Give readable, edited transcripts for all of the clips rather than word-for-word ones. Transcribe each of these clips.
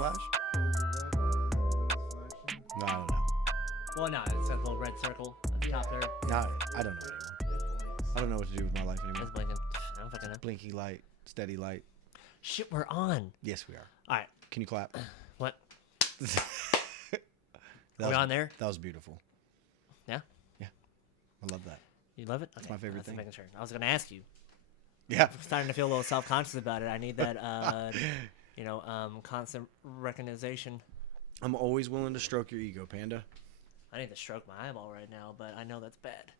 flash? No, I don't know. Well, no, it's a little red circle at the top there. No, I don't know anymore. I don't know what to do with my life anymore. It's blinking. I don't fucking know. Blinky light, steady light. Shit, we're on. Yes, we are. All right. Can you clap? What? Are we on there? That was beautiful. Yeah? Yeah. I love that. You love it? Okay. It's my favorite thing. Making sure. I was going to ask you. Yeah. I'm starting to feel a little self-conscious about it. I need that, constant recognition. I'm always willing to stroke your ego, Panda. I need to stroke my eyeball right now, but I know that's bad.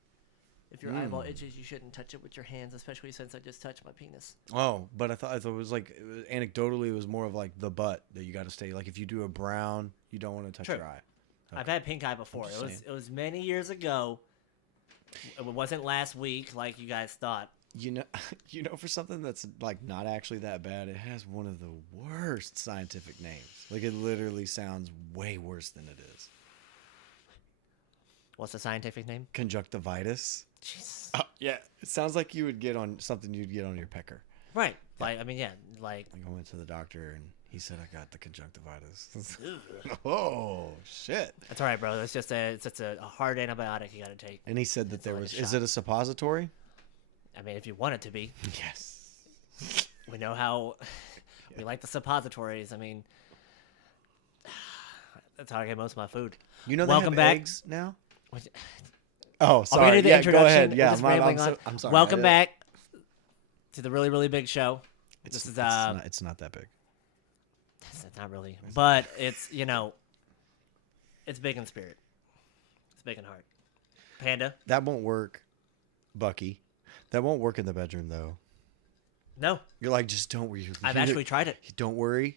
If your eyeball itches, you shouldn't touch it with your hands, especially since I just touched my penis. Oh, but I thought it was like, anecdotally, it was more of like the butt that you got to stay. Like if you do a brown, you don't want to touch your eye. Okay. I've had pink eye before. It was many years ago. It wasn't last week like you guys thought. You know, for something that's like not actually that bad, it has one of the worst scientific names. Like it literally sounds way worse than it is. What's the scientific name? Conjunctivitis. Jesus. Yeah, it sounds like you would get on something you'd get on your pecker. Right. Yeah. Like I mean, yeah. Like I went to the doctor and he said I got the conjunctivitis. Oh shit! That's all right, bro. It's just a hard antibiotic you got to take. And he said that there was. Is it a suppository? I mean, if you want it to be. Yes. We know how we like the suppositories. I mean, that's how I get most of my food. You know, they welcome have back eggs now. What- Oh, sorry. I'll get into the introduction. Go ahead. Yeah, I'm sorry. Welcome back to the really, really big show. It's this is it's not that big. It's not really, but it's it's big in spirit. It's big in heart. Panda. That won't work, Bucky. That won't work in the bedroom though. No. You're like, just don't worry. I've actually tried it. Don't worry.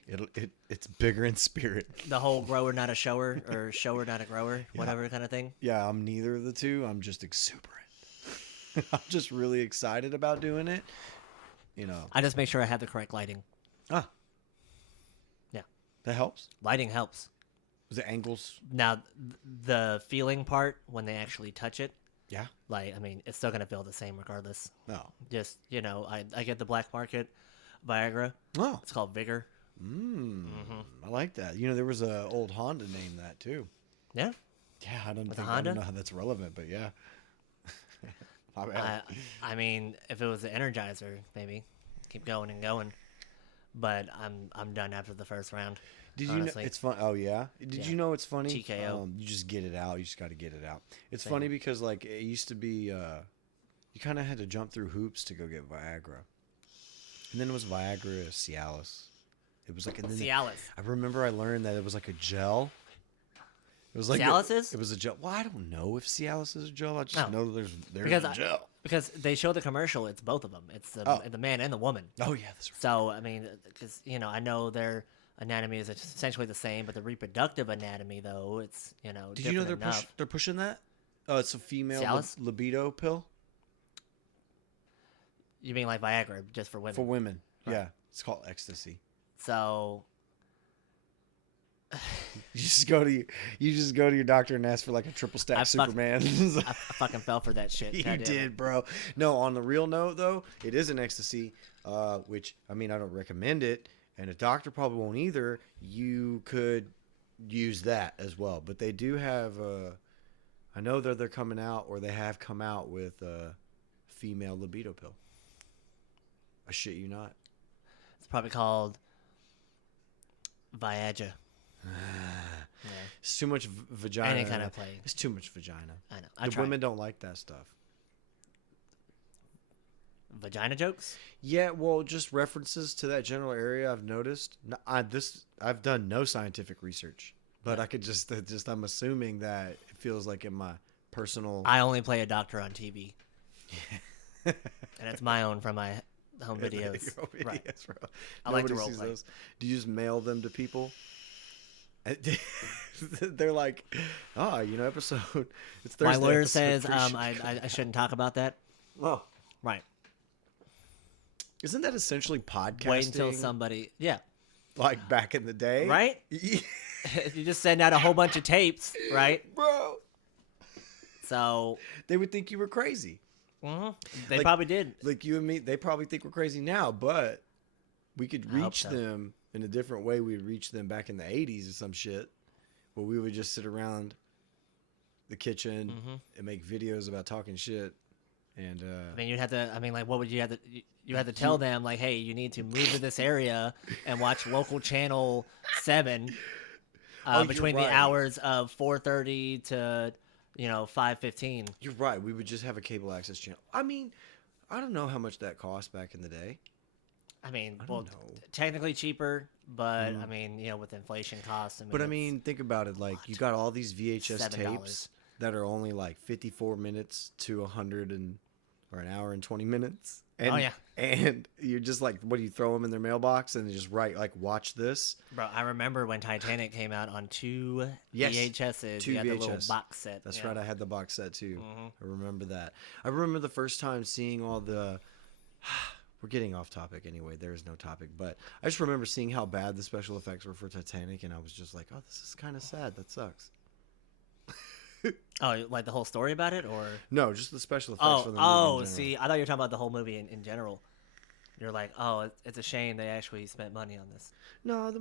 It's bigger in spirit. The whole grower not a shower or shower not a grower, whatever kind of thing. Yeah, I'm neither of the two. I'm just exuberant. I'm just really excited about doing it. You know. I just make sure I have the correct lighting. Ah. Yeah. That helps. Lighting helps. Was it angles? Now, the feeling part when they actually touch it. Yeah. Like, I mean, it's still gonna feel the same regardless. No. Just I get the black market Viagra. Oh. It's called Vigor. I like that. You know, there was a old Honda named that too. Yeah. Yeah, I don't Honda? know how that's relevant, but yeah. I mean, if it was the Energizer, maybe keep going and going. But I'm done after the first round. Did you know it's fun? Oh yeah. Did you know it's funny? TKO. You just get it out. You just got to get it out. It's funny because like it used to be, you kind of had to jump through hoops to go get Viagra, and then it was Viagra Cialis. It was like Cialis. I remember I learned that it was like a gel. It was like Cialis it was a gel. Well, I don't know if Cialis is a gel. I just know there's a gel. Because they show the commercial, it's both of them. It's the man and the woman. Oh yeah, that's right. So I mean, because I know their anatomy is essentially the same, but the reproductive anatomy, though, it's Did you know they're pushing that? Oh, it's a female libido pill. You mean like Viagra, just for women? For women, right. Yeah. It's called ecstasy. So you just go to your doctor and ask for like a triple stack Superman. I fucking fell for that shit. You did, bro. No, on the real note though, it is an ecstasy, which I mean I don't recommend it, and a doctor probably won't either. You could use that as well, but they do have. I know that they're coming out, or they have come out with a female libido pill. I shit you not. It's probably called Viagra. Yeah. It's too much vagina. Any kind of play. It's too much vagina. I know. The women don't like that stuff. Vagina jokes? Yeah, well, just references to that general area. I've noticed. I've done no scientific research, but I could just I'm assuming that it feels like in my personal. I only play a doctor on TV, and it's my own from my home videos. Right. Bro. I like to role play. Those. Do you just mail them to people? They're like, episode. It's Thursday. My lawyer says I shouldn't talk about that. Oh, right. Isn't that essentially podcasting? Wait until somebody, like back in the day, right? You just send out a whole bunch of tapes, right, bro? So they would think you were crazy. Mm-hmm. They probably did. Like you and me, they probably think we're crazy now, but we could reach them in a different way we'd reach them back in the 80s or some shit, where we would just sit around the kitchen and make videos about talking shit. And I mean, you'd have to. I mean, like, what would you have to? You had to tell them, like, hey, you need to move to this area and watch local channel 7 between the hours of 4:30 to 5:15. You're right. We would just have a cable access channel. I mean, I don't know how much that cost back in the day. I mean, technically cheaper, but I mean, with inflation costs. I mean, think about it. Like, you got all these VHS tapes that are only like 54 minutes to 100 or an hour and 20 minutes. And, and you're just like, what do you throw them in their mailbox and just write like, watch this? Bro, I remember when Titanic came out on 2 VHSs. 2 you had VHS. the little box set. That's right. I had the box set too. I remember that. I remember the first time seeing all the. We're getting off topic anyway. There is no topic, but I just remember seeing how bad the special effects were for Titanic, and I was just like, "Oh, this is kind of sad. That sucks." Oh, like the whole story about it, or no, just the special effects for the movie. Oh, see, I thought you were talking about the whole movie in general. You're like, oh, it's a shame they actually spent money on this. No, it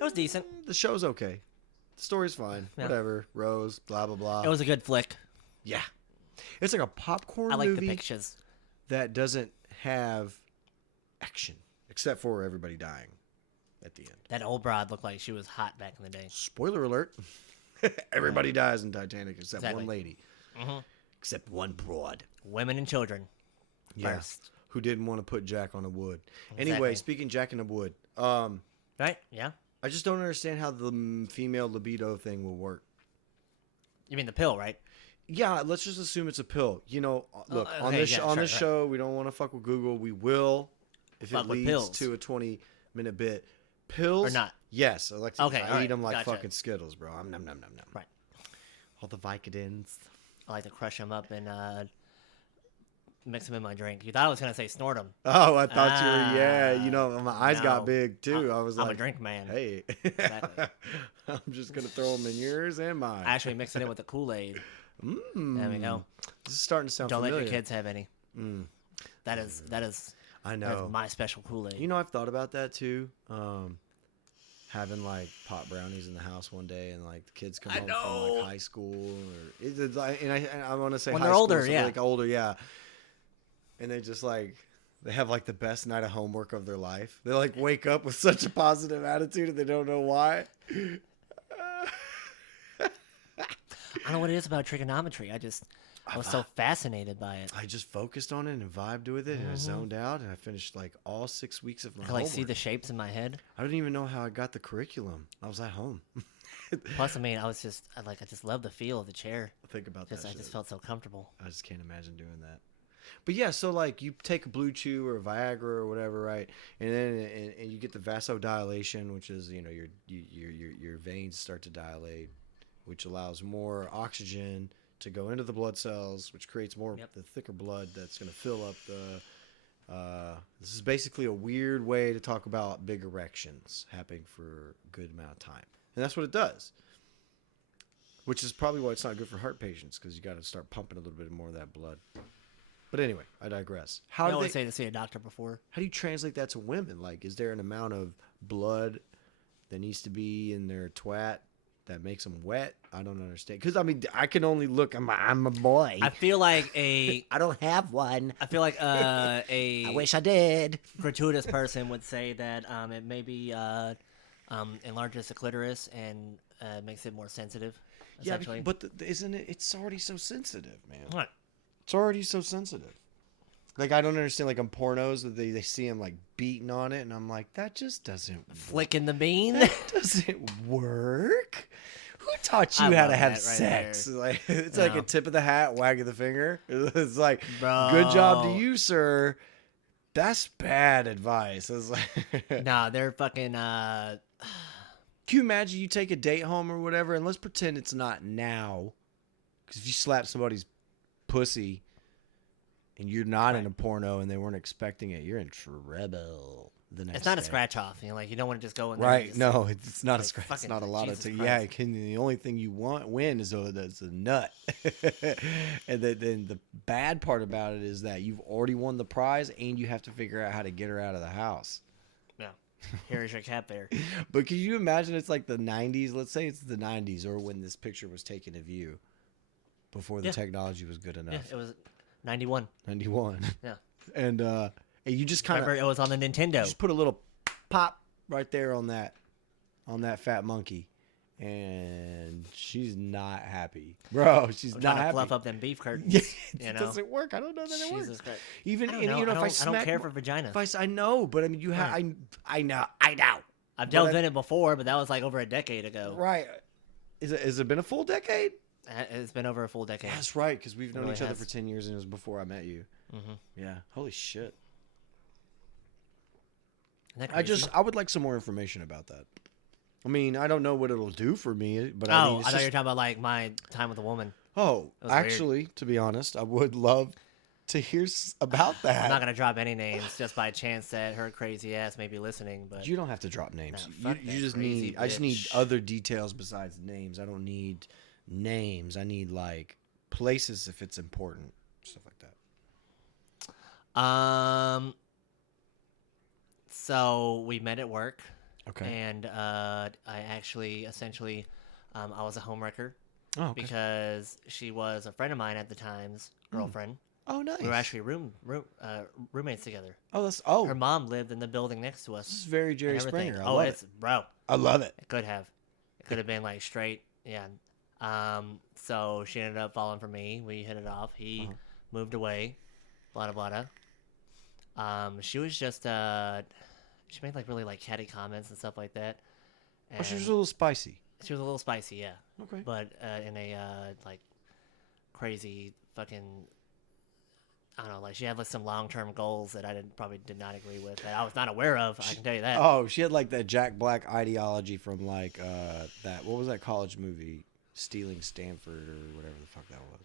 was decent. The show's okay. The story's fine. Yeah. Whatever. Rose, blah blah blah. It was a good flick. Yeah, it's like a popcorn. I like movie the pictures. That doesn't have action except for everybody dying at the end. That old broad looked like she was hot back in the day. Spoiler alert. Everybody dies in Titanic except one lady. Except one broad. Women and children. First. Who didn't want to put Jack on a wood. Exactly. Anyway, speaking Jack in a wood. Right, yeah. I just don't understand how the female libido thing will work. You mean the pill, right? Yeah, let's just assume it's a pill. Look, on this show, we don't want to fuck with Google. We will if it leads to a 20-minute bit. Pills? Or not? Yes. I eat them like gotcha. fucking Skittles, bro. Nom, nom, nom, nom. Right. All the Vicodins. I like to crush them up and mix them in my drink. You thought I was going to say snort them. Oh, I thought you were, yeah. My eyes got big, too. I was I'm a drink man. Hey. Exactly. I'm just going to throw them in yours and mine. I actually mix it in with the Kool-Aid. There we go. This is starting to sound familiar. Don't let your kids have any. That is. I know. That is my special Kool-Aid. I've thought about that too. Having like pot brownies in the house one day, and like the kids come home from like high school, or I want to say when high they're school, older, so yeah, like older, yeah. And they just like they have like the best night of homework of their life. They like wake up with such a positive attitude, and they don't know why. I don't know what it is about trigonometry. I was so fascinated by it. I just focused on it and vibed with it, and I zoned out, and I finished like all 6 weeks of my homework. I could see the shapes in my head. I didn't even know how I got the curriculum. I was at home. Plus, I mean, I just love the feel of the chair. Think about that. I just felt so comfortable. I just can't imagine doing that. But yeah, so like you take a Blue Chew or a Viagra or whatever, right? And then and you get the vasodilation, which is your veins start to dilate, which allows more oxygen to go into the blood cells, which creates more the thicker blood that's going to fill up the. This is basically a weird way to talk about big erections happening for a good amount of time, and that's what it does. Which is probably why it's not good for heart patients, because you got to start pumping a little bit more of that blood. But anyway, I digress. I always say to see a doctor before. How do you translate that to women? Like, is there an amount of blood that needs to be in their twat that makes them wet? I don't understand. Because, I mean, I can only look. I'm a boy. I feel like I don't have one. I feel like I wish I did. Gratuitous person would say that it maybe enlarges the clitoris and makes it more sensitive. Yeah, but isn't it? It's already so sensitive, man. What? It's already so sensitive. Like, I don't understand, like, on pornos, that they see him, like, beating on it, and I'm like, that just doesn't Flicking the bean? That doesn't work. Who taught you how to have sex? Like, it's like a tip of the hat, wag of the finger. It's like, bro, good job to you, sir. That's bad advice. It's like, nah, they're fucking, Can you imagine you take a date home or whatever, and let's pretend it's not now. Because if you slap somebody's pussy and you're not in a porno and they weren't expecting it, you're in trouble the next It's not day. A scratch off. You don't want to just go in there. Right. No, it's not a scratch. It's not a lot Jesus of Christ. the only thing you win is a nut. And then the bad part about it is that you've already won the prize and you have to figure out how to get her out of the house. Yeah. Here's your cat bear. But can you imagine it's like the 90s? Let's say it's the 90s or when this picture was taken of you before the technology was good enough. Yeah, it was 91. 91. Yeah. And you just kind Remember, of it was on the Nintendo. just put a little pop right there on that fat monkey. And she's not happy, bro. She's I'm not trying to happy. fluff up them beef curtains. Yeah, you it know? doesn't work. I don't know that it works. Jesus Christ. Even I don't and, know. you know, if I I smack, don't care for vagina. I know, but I mean, you have. Right. I know. I've delved in it before, but that was like over a decade ago. Right. Has it been a full decade? It's been over a full decade. That's right, because we've known really each other has. for 10 years, and it was before I met you. Mm-hmm. Yeah. Holy shit. Isn't that crazy? I would like some more information about that. I mean, I don't know what it'll do for me, but Oh, I mean, I thought you were talking about like my time with a woman. Oh, was actually, to be honest, I would love to hear about that. I'm not gonna drop any names just by chance that her crazy ass may be listening, but You don't have to drop names. Nah, fuck you that just crazy need. I just need bitch. other details besides names. I don't need names. I need like places if it's important, stuff like that. So we met at work. Okay. And I actually, essentially, I was a homewrecker Oh, okay. because she was a friend of mine at the time's girlfriend. Oh, nice. We were actually roommates together. Oh, Her mom lived in the building next to this us. is very Jerry and everything. Springer. I love it. Bro. I love it. It could have. It could have been like straight. Yeah. So she ended up falling for me. We hit it off. He moved away. Blah, blah, blah. She was just, she made like really like catty comments and stuff like that. Oh, she was And a little spicy. she was a little spicy, yeah. Okay. But in a like crazy fucking, I don't know, like she had like some long-term goals that I probably did not agree with, that I was not aware of. I can tell you that. Oh, she had like that Jack Black ideology from like that. What was that college movie? Stealing Stanford or whatever the fuck that was.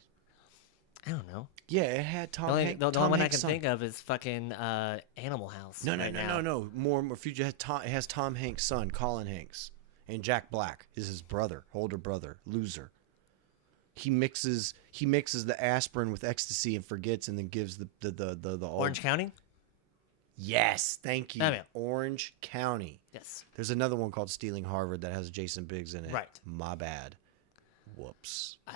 I don't know. Yeah, it had Tom Hanks. The Tom only one I Hanks' can son. think of is fucking Animal House. No. More future. It has Tom Hanks' son, Colin Hanks, and Jack Black is his brother, older brother, loser. He mixes the aspirin with ecstasy and forgets, and then gives the Orange County. Yes, thank you. Oh, yeah. Orange County. Yes. There's another one called Stealing Harvard that has Jason Biggs in it. Right. My bad. Whoops. I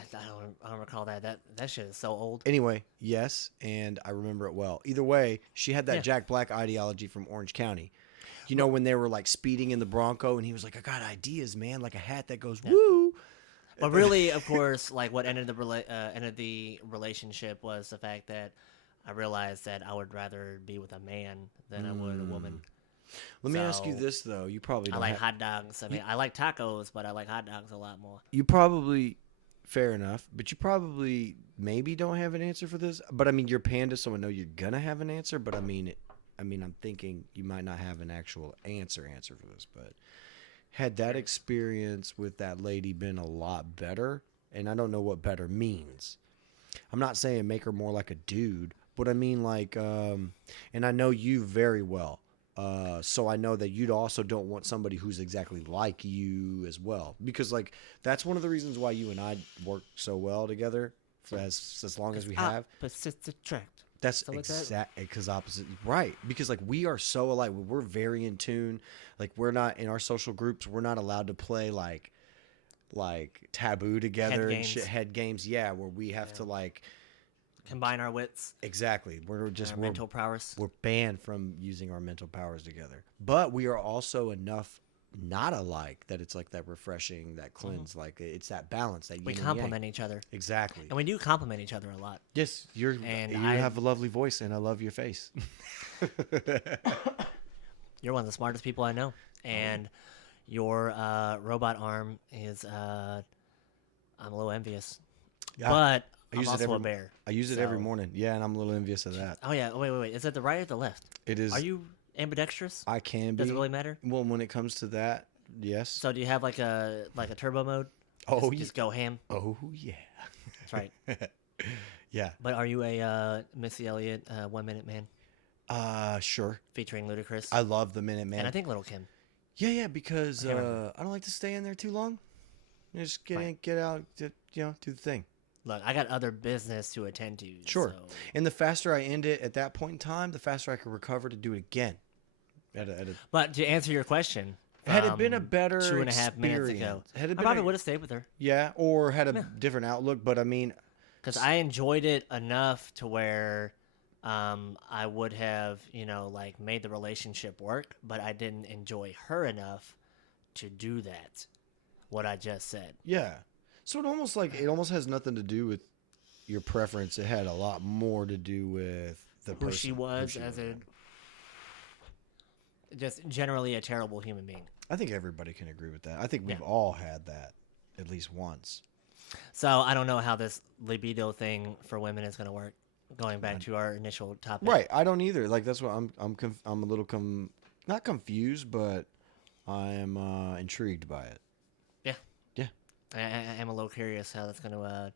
don't recall that. That shit is so old. Anyway, yes, and I remember it well. Either way, she had that Yeah. Jack Black ideology from Orange County. You know, when they were like speeding in the Bronco, and he was like, "I got ideas, man, like a hat that goes woo." But really, of course, like what ended the relationship was the fact that I realized that I would rather be with a man than I would a woman. Let me ask you So, this though: you probably I don't like have- hot dogs. I mean, I like tacos, but I like hot dogs a lot more. you probably fair enough, but you probably maybe don't have an answer for this. But I mean, you're Panda, so I know you're gonna have an answer. But I mean, I'm thinking you might not have an actual answer for this. But had that experience with that lady been a lot better, and I don't know what better means. I'm not saying make her more like a dude, but I mean like, and I know you very well. So I know that you also don't want somebody who's exactly like you as well, because like that's one of the reasons why you and I work so well together for as long as we have. Opposites attract. That's Something like that? exactly because opposite, right? Because like we are so alike. We're very in tune. Like we're not in our social groups. We're not allowed to play like taboo together and shit, head games. Yeah, where we have to like Combine our wits. exactly. We're just Our mental prowess. we're banned from using our mental powers together. But we are also enough not alike that it's like that refreshing, that cleanse, like it's that balance that We yin and yang. complement each other, Exactly. and we do complement each other a lot. Yes, you And have a lovely voice, and I love your face. You're one of the smartest people I know, and your robot arm is. I'm a little envious, Yeah, but I I'm use it also every- a bear. I use it every So- morning. Yeah, and I'm a little envious of that. Oh yeah, wait. Is it the right or the left? It is. Are you ambidextrous? I can be. Does it really matter? Well, when it comes to that, yes. So do you have like a turbo mode? Oh, just go ham. Oh yeah. That's right. Yeah. But are you a Missy Elliott 1 Minute Man Sure. featuring Ludacris? I love the Minute Man. and I think Little Kim. Yeah, because I can't remember. I don't like to stay in there too long. Just get in, Right. get out, do the thing. Look, I got other business to attend to. Sure. So. And the faster I end it at that point in time, the faster I can recover to do it again. But to answer your question, Had it been a better 2.5 minutes ago, had it I been probably would have stayed with her. Yeah, or had a different outlook. But I mean, because I enjoyed it enough to where I would have, like made the relationship work, but I didn't enjoy her enough to do that. What I just said. Yeah. So it almost has nothing to do with your preference. It had a lot more to do with the person. Who she was as a just generally a terrible human being. I think everybody can agree with that. I think we've all had that at least once. So I don't know how this libido thing for women is going to work. Going back to our initial topic, right? I don't either. Like that's what I'm a little not confused, but I am intrigued by it. Yeah, yeah. I am a little curious how that's going to.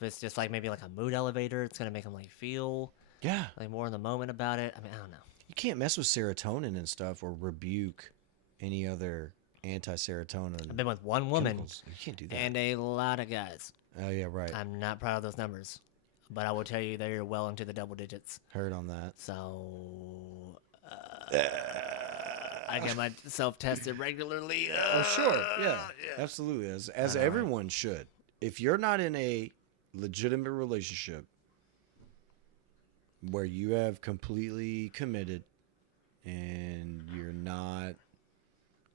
If it's just like maybe like a mood elevator, it's going to make them like feel like more in the moment about it. I mean, I don't know. You can't mess with serotonin and stuff or rebuke any other anti-serotonin. I've been with one woman. Chemicals. You can't do that. And a lot of guys. Oh yeah, right. I'm not proud of those numbers. But I will tell you, they're well into the double digits. Heard on that. So, I get myself tested regularly. Oh, sure. Yeah, absolutely. As everyone should. If you're not in a legitimate relationship where you have completely committed and you're not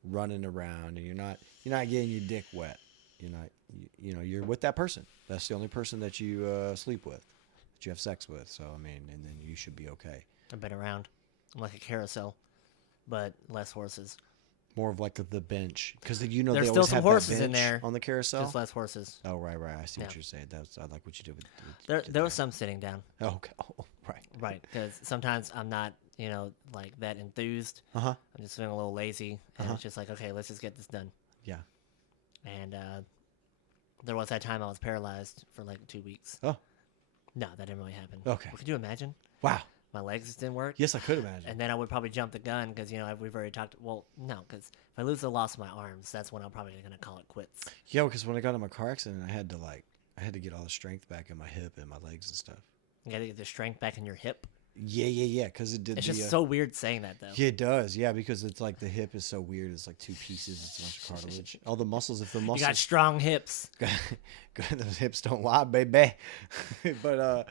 running around and you're not getting your dick wet, you're with that person. That's the only person that you sleep with, that you have sex with. So I mean, and then you should be okay. I've been around. I'm like a carousel, but less horses. More of like the bench, because there's they still always some have horses that in bench there on the carousel. Just less horses. Oh right. I see what you're saying. I like what you did with. There was some sitting down. Oh, okay. Oh, right. Right, because sometimes I'm not, like that enthused. I'm just feeling a little lazy, and it's just like, okay, let's just get this done. Yeah. And there was that time I was paralyzed for like 2 weeks. Oh. No, that didn't really happen. Okay. Well, could you imagine? Wow. My legs just didn't work. Yes, I could imagine. And then I would probably jump the gun because, we've already talked. Well, no, because if I lose the loss of my arms, that's when I'm probably going to call it quits. Yeah, because when I got in my car accident, I had to get all the strength back in my hip and my legs and stuff. You got to get the strength back in your hip. Yeah, because it did. It's just so weird saying that, though. Yeah, it does. Yeah, because it's like the hip is so weird. It's like two pieces. It's a bunch of cartilage. All the muscles. If the muscles. You got strong hips. Those hips don't lie, baby. But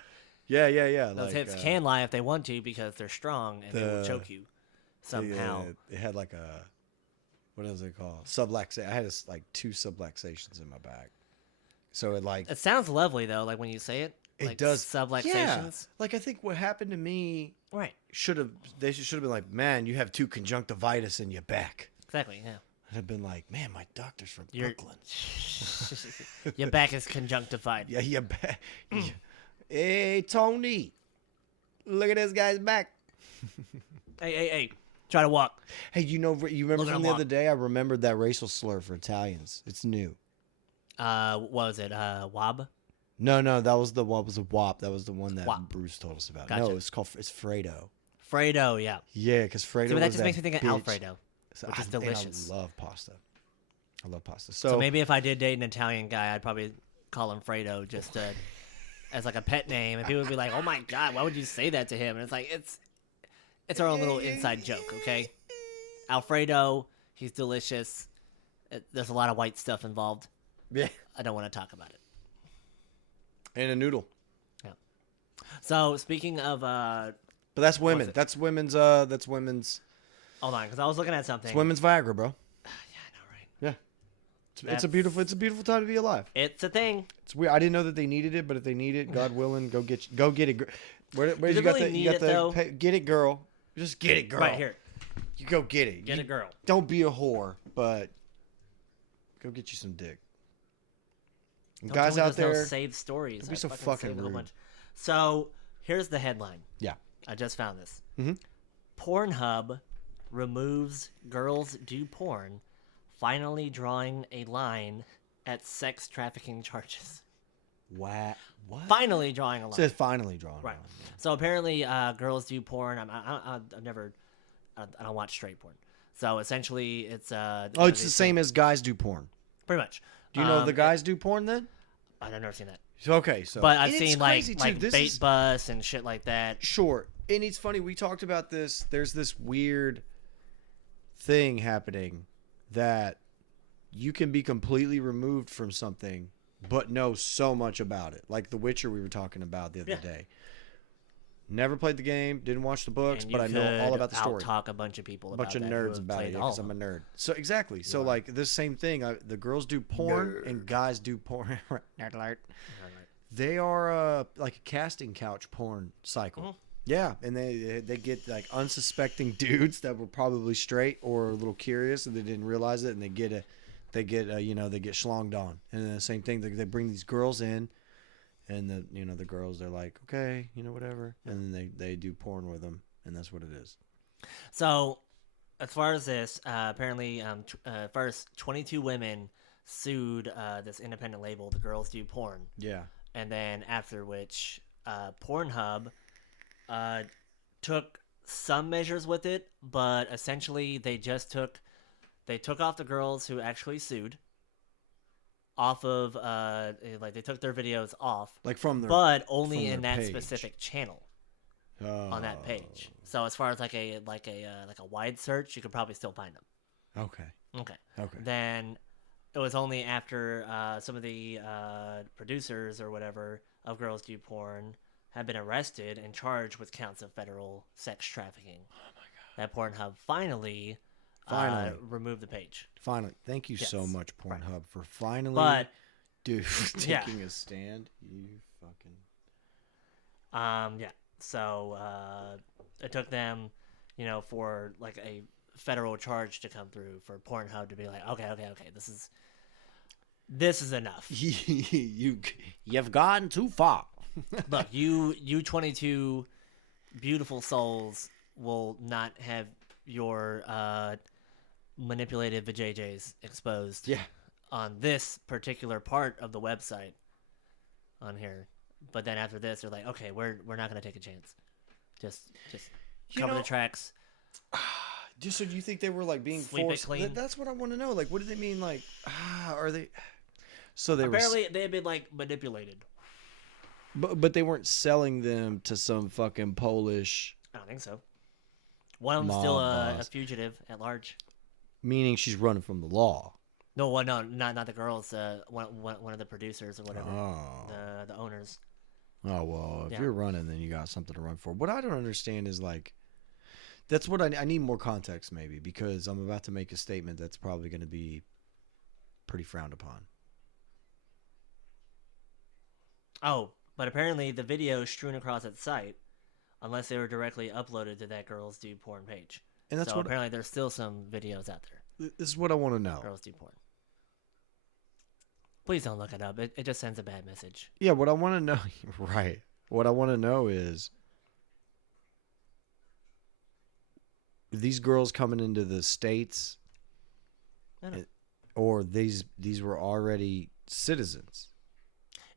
yeah. Those hips can lie if they want to because they're strong and they will choke you somehow. It had like a, what is it called? Subluxation. I had like 2 subluxations in my back. So It sounds lovely though, like when you say it. It like does. Subluxations. Yeah. Like I think what happened to me. Right. Should have been like, man, you have 2 conjunctivitis in your back. Exactly. Yeah. And I've been like, man, my doctor's from Brooklyn. Your back is conjunctified. Yeah, your back. Hey, Tony, look at this guy's back. Hey, try to walk. Hey, you remember from the other day? I remembered that racial slur for Italians. It's new. What was it? Wob? No, that was the one. Was a WAP. That was the one that WAP. Bruce told us about. Gotcha. No, it's Fredo. Fredo, yeah. Yeah, because Fredo. See, but that was just makes me think of bitch. Alfredo, which is delicious. I love pasta. So maybe if I did date an Italian guy, I'd probably call him Fredo just as like a pet name, and people would be like, "Oh my God, why would you say that to him?" And it's like it's our own little inside joke, okay? Alfredo, he's delicious. There's a lot of white stuff involved. Yeah, I don't want to talk about it. And a noodle. Yeah. So speaking of, but that's women. That's women's. That's women's. Hold on, because I was looking at something. It's women's Viagra, bro. Yeah, I know, right? Yeah. It's a beautiful time to be alive. It's a thing. It's weird. I didn't know that they needed it, but if they need it, God willing, go get it. Where you really got the? need You got it, the. though? Get it, girl. Just get it, girl. Right here. You go get it. Get a girl. Don't be a whore, but go get you some dick. Don't guys tell me out there's there, no saved stories. don't be so saved fucking a whole rude. bunch. So here's the headline. Yeah. I just found this. Mhm. Pornhub removes girls do porn, finally drawing a line at sex trafficking charges. What? Finally drawing a line. It says finally drawn. Right. So apparently, girls do porn. I don't watch straight porn. So essentially, it's Oh, it's the same as guys do porn. Pretty much. Do you know the guys do porn then? I've never seen that. Okay, so But I've and seen it's like crazy, too. This bait is- bus and shit like that. Sure. And it's funny, we talked about this. There's this weird thing happening that you can be completely removed from something but know so much about it. Like The Witcher we were talking about the other day. Never played the game, didn't watch the books, but I know all about the story. Talk a bunch of people, a bunch of nerds about it because I'm a nerd. So exactly. So like this same thing. The girls do porn and guys do porn. Nerd alert. They are like a casting couch porn cycle. Mm-hmm. Yeah, and they get like unsuspecting dudes that were probably straight or a little curious and they didn't realize it, and they get schlonged on. And then the same thing. They bring these girls in. And the girls, they're like, okay, whatever, and then they do porn with them, and that's what it is. So, as far as this, apparently, first 22 women sued this independent label, The Girls Do Porn. Yeah. And then after which, Pornhub took some measures with it, but essentially they took off the girls who actually sued. Off of they took their videos off, like from their, but only in that page. Specific channel on that page. So as far as like a wide search, you could probably still find them. Okay. Then it was only after some of the producers or whatever of Girls Do Porn have been arrested and charged with counts of federal sex trafficking. Oh my God! That Pornhub finally remove the page. Finally. Thank you so much, Pornhub, for finally taking a stand. You fucking... So it took them, for like a federal charge to come through for Pornhub to be like, okay, this is enough. You've gone too far. Look, you 22 beautiful souls will not have your manipulated vajayjays exposed on this particular part of the website on here. But then after this, they're like, okay, we're not going to take a chance. Just cover the tracks. So do you think they were like being Sweep forced? It clean. That's what I want to know. Like, what do they mean? Like, are they? So they apparently they had been like manipulated. But they weren't selling them to some fucking Polish. I don't think so. One of them's still a fugitive at large. Meaning she's running from the law. No, not the girls. One of the producers or whatever. Oh. The owners. Oh, well, if you're running, then you got something to run for. What I don't understand is, like, that's what I need more context, maybe, because I'm about to make a statement that's probably going to be pretty frowned upon. Oh, but apparently the video is strewn across its site unless they were directly uploaded to that Girls Do Porn page. And that's apparently there's still some videos out there. This is what I want to know. Girls Do Porn. Please don't look it up. It just sends a bad message. Yeah, what I want to know... Right. What I want to know is... These girls coming into the States... Or these were already citizens?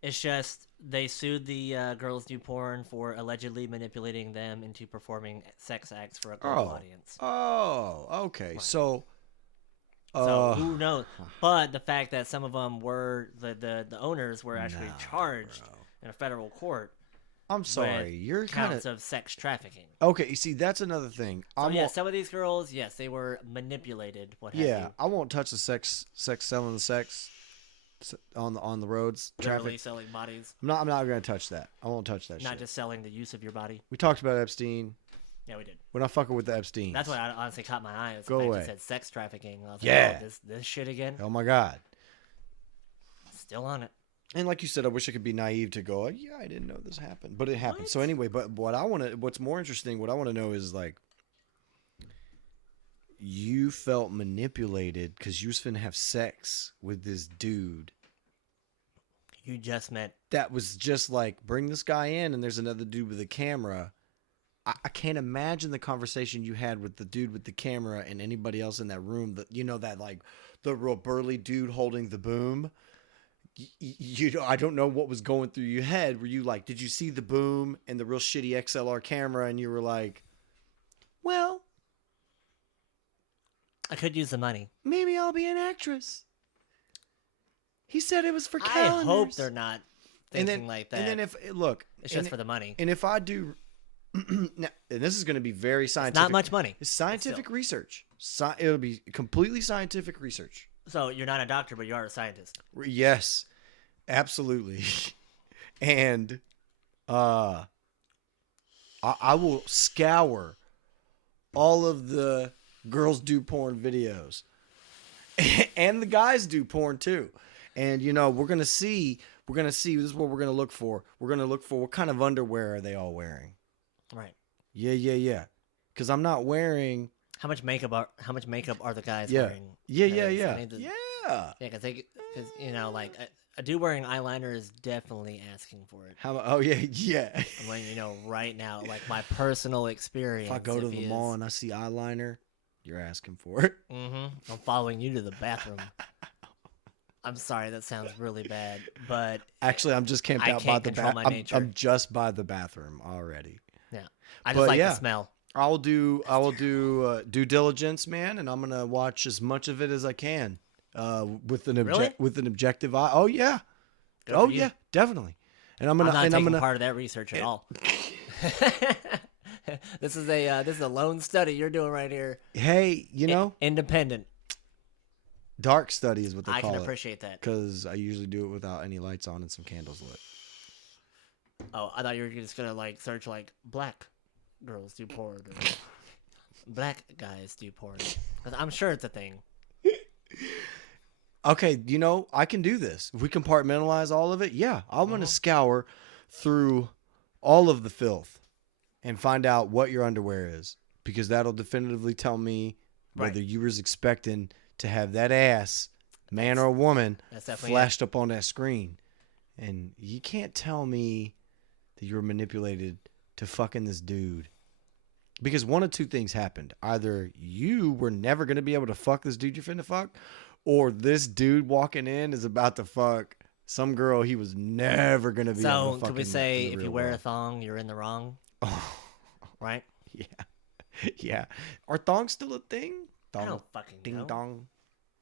It's just they sued the Girls Do Porn for allegedly manipulating them into performing sex acts for a global audience. Oh, okay. Right. So who knows? But the fact that some of them were the owners were actually charged in a federal court. I'm sorry, you're counts of sex trafficking. Okay, you see, that's another thing. So some of these girls, yes, they were manipulated. What have you? I won't touch the sex selling the sex on the roads. Literally selling bodies. I'm not going to touch that. I won't touch that. Not just selling the use of your body. We talked about Epstein. Yeah, we did. We're not fucking with the Epstein. That's what honestly caught my eye. Go away. You said sex trafficking. I was like, oh, this shit again. Oh my God. Still on it. And like you said, I wish I could be naive to go, yeah, I didn't know this happened, but it happened. What? So anyway, but what's more interesting, what I want to know is like, you felt manipulated because you was finna have sex with this dude. You just met. That was just like, bring this guy in and there's another dude with a camera. I can't imagine the conversation you had with the dude with the camera and anybody else in that room. That that like the real burly dude holding the boom. I don't know what was going through your head. Were you like, did you see the boom and the real shitty XLR camera and you were like, well, I could use the money. Maybe I'll be an actress. He said it was for calendars. I hope they're not thinking like that. And then it's just for the money. And if I do, now, and this is going to be very scientific. It's not much money. It's scientific research. It'll be completely scientific research. So you're not a doctor, but you are a scientist. Yes, absolutely. And I will scour all of the girls do porn videos, and the guys do porn too. And we're gonna see. This is what we're gonna look for. We're gonna look for what kind of underwear are they all wearing. Right. Yeah. Because I'm not wearing. How much makeup are the guys Yeah. wearing? Yeah. Yeah. Yeah. Because like a dude wearing eyeliner is definitely asking for it. Oh yeah. I'm letting you know right now, like my personal experience. If I go to the mall and I see eyeliner, you're asking for it. Mm-hmm. I'm following you to the bathroom. I'm sorry, that sounds really bad, but actually, I'm just camped out by the bathroom. I'm just by the bathroom already. Yeah, I just like the smell. I will do due diligence, man, and I'm gonna watch as much of it as I can with an objective eye. Oh yeah, yeah, definitely. And I'm not taking part of that research at all. This is a lone study you're doing right here. Hey, independent. Dark study is what they call it. I can appreciate that. Because I usually do it without any lights on and some candles lit. Oh, I thought you were just going to search black girls do porn or black guys do porn. I'm sure it's a thing. Okay, I can do this. If we compartmentalize all of it, yeah. I'm going to scour through all of the filth and find out what your underwear is. Because that'll definitively tell me whether you was expecting to have that ass, man or woman, flashed up on that screen. And you can't tell me that you were manipulated to fucking this dude. Because one of two things happened. Either you were never going to be able to fuck this dude you're finna fuck, or this dude walking in is about to fuck some girl he was never going to be able to fuck. So, can we say if you wear a thong, you're in the wrong? Right? Yeah. Yeah. Are thongs still a thing? I don't fucking ding know.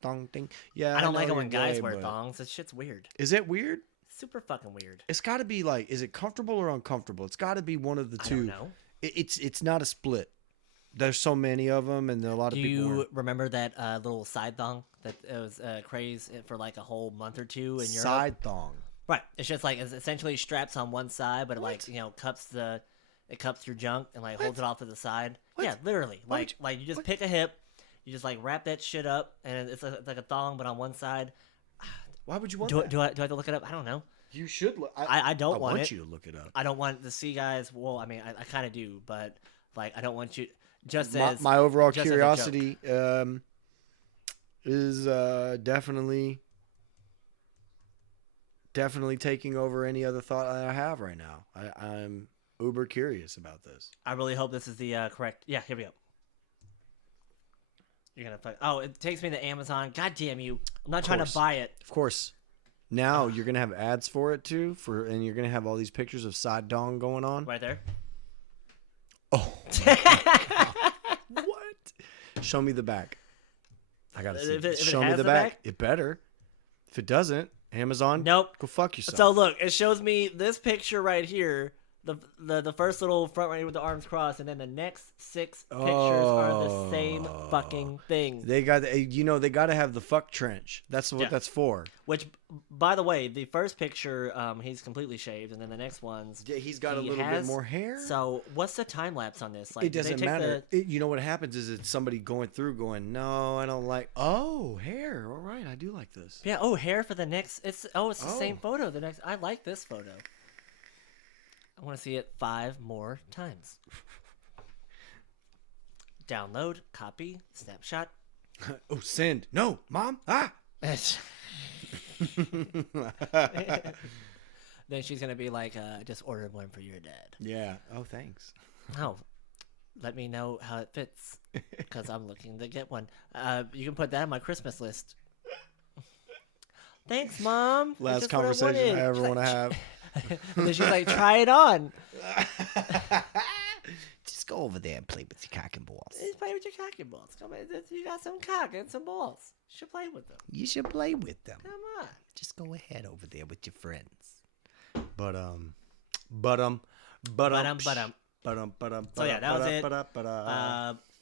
Dong ding. Yeah, I don't like it when guys wear thongs. That shit's weird. Is it weird? Super fucking weird. It's got to be is it comfortable or uncomfortable? It's got to be one of the two. I don't know. It's not a split. There's so many of them, and a lot of people. Do you remember that little side thong that was craze for a whole month or two in Europe? Side thong. Right. It's just it's essentially straps on one side, but it cups your junk and holds it off to the side. What? Yeah, literally. You just pick a hip. You just wrap that shit up, and it's like a thong, but on one side. Why would you want that? Do I have to look it up? I don't know. You should look. I don't want it. I want you to look it up. I don't want to see guys. Well, I mean, I kind of do, but I don't want you. My overall curiosity is definitely taking over any other thought I have right now. I'm uber curious about this. I really hope this is the correct. Yeah, here we go. You're gonna. Oh, it takes me to Amazon. God damn you! I'm not trying to buy it. Of course. Now you're gonna have ads for it too, and you're gonna have all these pictures of side dong going on. Right there. Oh. What? Show me the back. I gotta see. Show me the back. It better. If it doesn't, Amazon. Nope. Go fuck yourself. So look, it shows me this picture right here. The first little front right here with the arms crossed, and then the next 6 pictures are the same fucking thing. They got they got to have the fuck trench. That's what that's for. Which, by the way, the first picture, he's completely shaved, and then the next one's he's got a little bit more hair. So what's the time lapse on this? It doesn't matter. What happens is it's somebody going through, going, no, I don't like. Oh, hair. All right, I do like this. Yeah. Oh, hair for the next. It's the same photo. The next. I like this photo. I want to see it 5 more times. Download, copy, snapshot. Oh, send. No, Mom. Ah. Then she's going to be like, just ordered one for your dad. Yeah. Oh, thanks. Oh, let me know how it fits because I'm looking to get one. You can put that on my Christmas list. Thanks, Mom. Last conversation I ever want to have. And then she's like, try it on. Just go over there and play with your cock and balls. Just play with your cock and balls. Come on, you got some cock and some balls. You should play with them. You should play with them. Come on. Just go ahead over there with your friends. So yeah, that was it.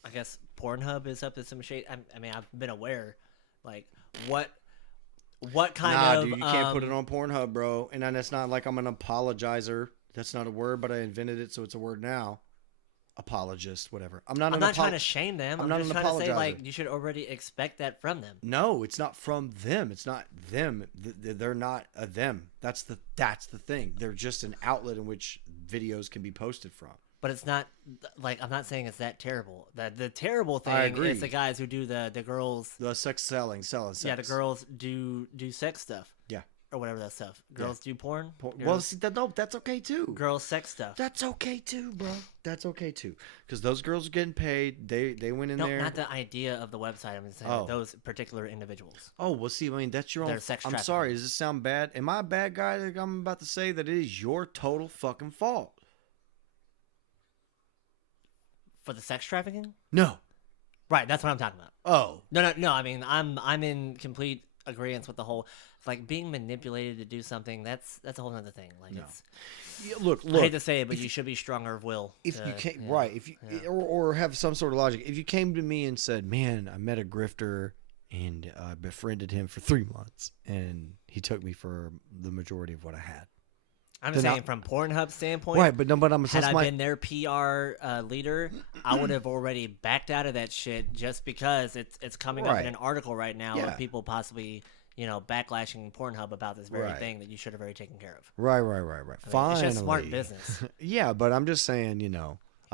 I guess Pornhub is up to some shade. I mean, I've been aware, like what kind Nah, of dude, you can't put it on Pornhub, bro. And then it's not like I'm an apologizer. That's not a word, but I invented it, so it's a word now. Apologist, whatever. I'm not trying to shame them. I'm just trying to say, like, you should already expect that from them. No, it's not from them. It's not them. They're not a them. That's the thing. They're just an outlet in which videos can be posted from. But it's not like, I'm not saying it's that terrible. The terrible thing is the guys who do the girls, the selling sex. Yeah, the girls do sex stuff. Yeah. Or whatever that stuff. Girls do porn. Well, see, that's okay too. Girls sex stuff. That's okay too, bro. That's okay too. Because those girls are getting paid. They went in there. No, not the idea of the website. I'm saying those particular individuals. Oh, well, see, I mean, that's your own. Sex I'm sorry. Does this sound bad? Am I a bad guy? Like I'm about to say that it is your total fucking fault. For the sex trafficking? No. Right, that's what I'm talking about. Oh. No. I mean, I'm in complete agreement with the whole, like, being manipulated to do something. That's a whole other thing. Like, it's. Yeah, look. I hate to say it, but you should be stronger of will. If you came right, if you or have some sort of logic. If you came to me and said, "Man, I met a grifter and I befriended him for 3 months, and he took me for the majority of what I had." I'm saying from Pornhub's standpoint, right? But I'm had I been their PR leader, I would have already backed out of that shit just because it's coming up in an article right now of people possibly backlashing Pornhub about this very thing that you should have already taken care of. Right. Finally, it's just smart business. Yeah, but I'm just saying,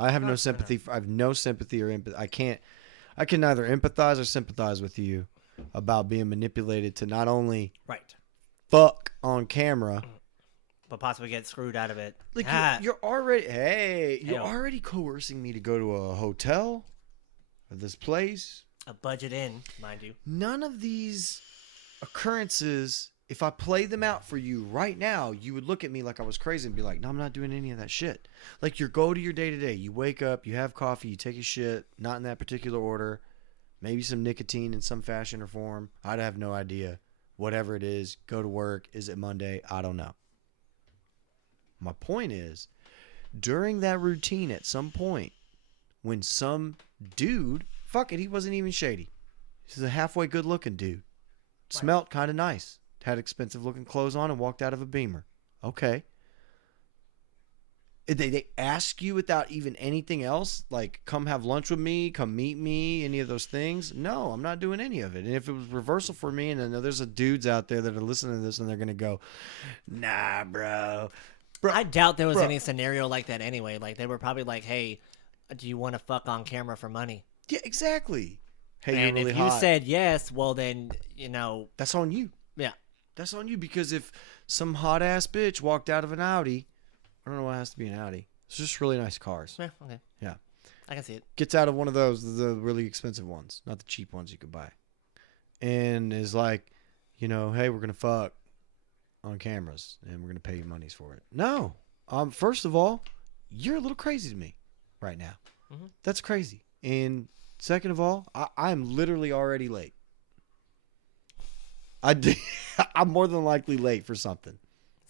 I have no sympathy. I have no sympathy or empathy. I can neither empathize or sympathize with you about being manipulated to not only fuck on camera. But possibly get screwed out of it. Like you're already coercing me to go to a hotel or this place. A budget in, mind you. None of these occurrences, if I play them out for you right now, you would look at me like I was crazy and be like, no, I'm not doing any of that shit. Like, you go to your day-to-day. You wake up, you have coffee, you take a shit, not in that particular order. Maybe some nicotine in some fashion or form. I'd have no idea. Whatever it is, go to work. Is it Monday? I don't know. My point is, during that routine at some point, when some dude, fuck it, he wasn't even shady. He's a halfway good looking dude. Smelt kind of nice. Had expensive looking clothes on and walked out of a Beamer. Okay. They ask you without even anything else, like come have lunch with me, come meet me, any of those things. No, I'm not doing any of it. And if it was reversal for me, and I know there's dudes out there that are listening to this and they're going to go, nah, bro. I doubt there was any scenario like that anyway. Like, they were probably like, hey, do you want to fuck on camera for money? Yeah, exactly. Hey, and you're really if hot. you said yes, well then, that's on you. Yeah. That's on you, because if some hot ass bitch walked out of an Audi, I don't know why it has to be an Audi. It's just really nice cars. Yeah, okay. Yeah. I can see it. Gets out of one of those, the really expensive ones, not the cheap ones you could buy. And is like, hey, we're going to fuck on cameras and we're going to pay you monies for it. No. First of all, you're a little crazy to me right now. Mm-hmm. That's crazy. And second of all, I'm literally already late. I'm more than likely late for something.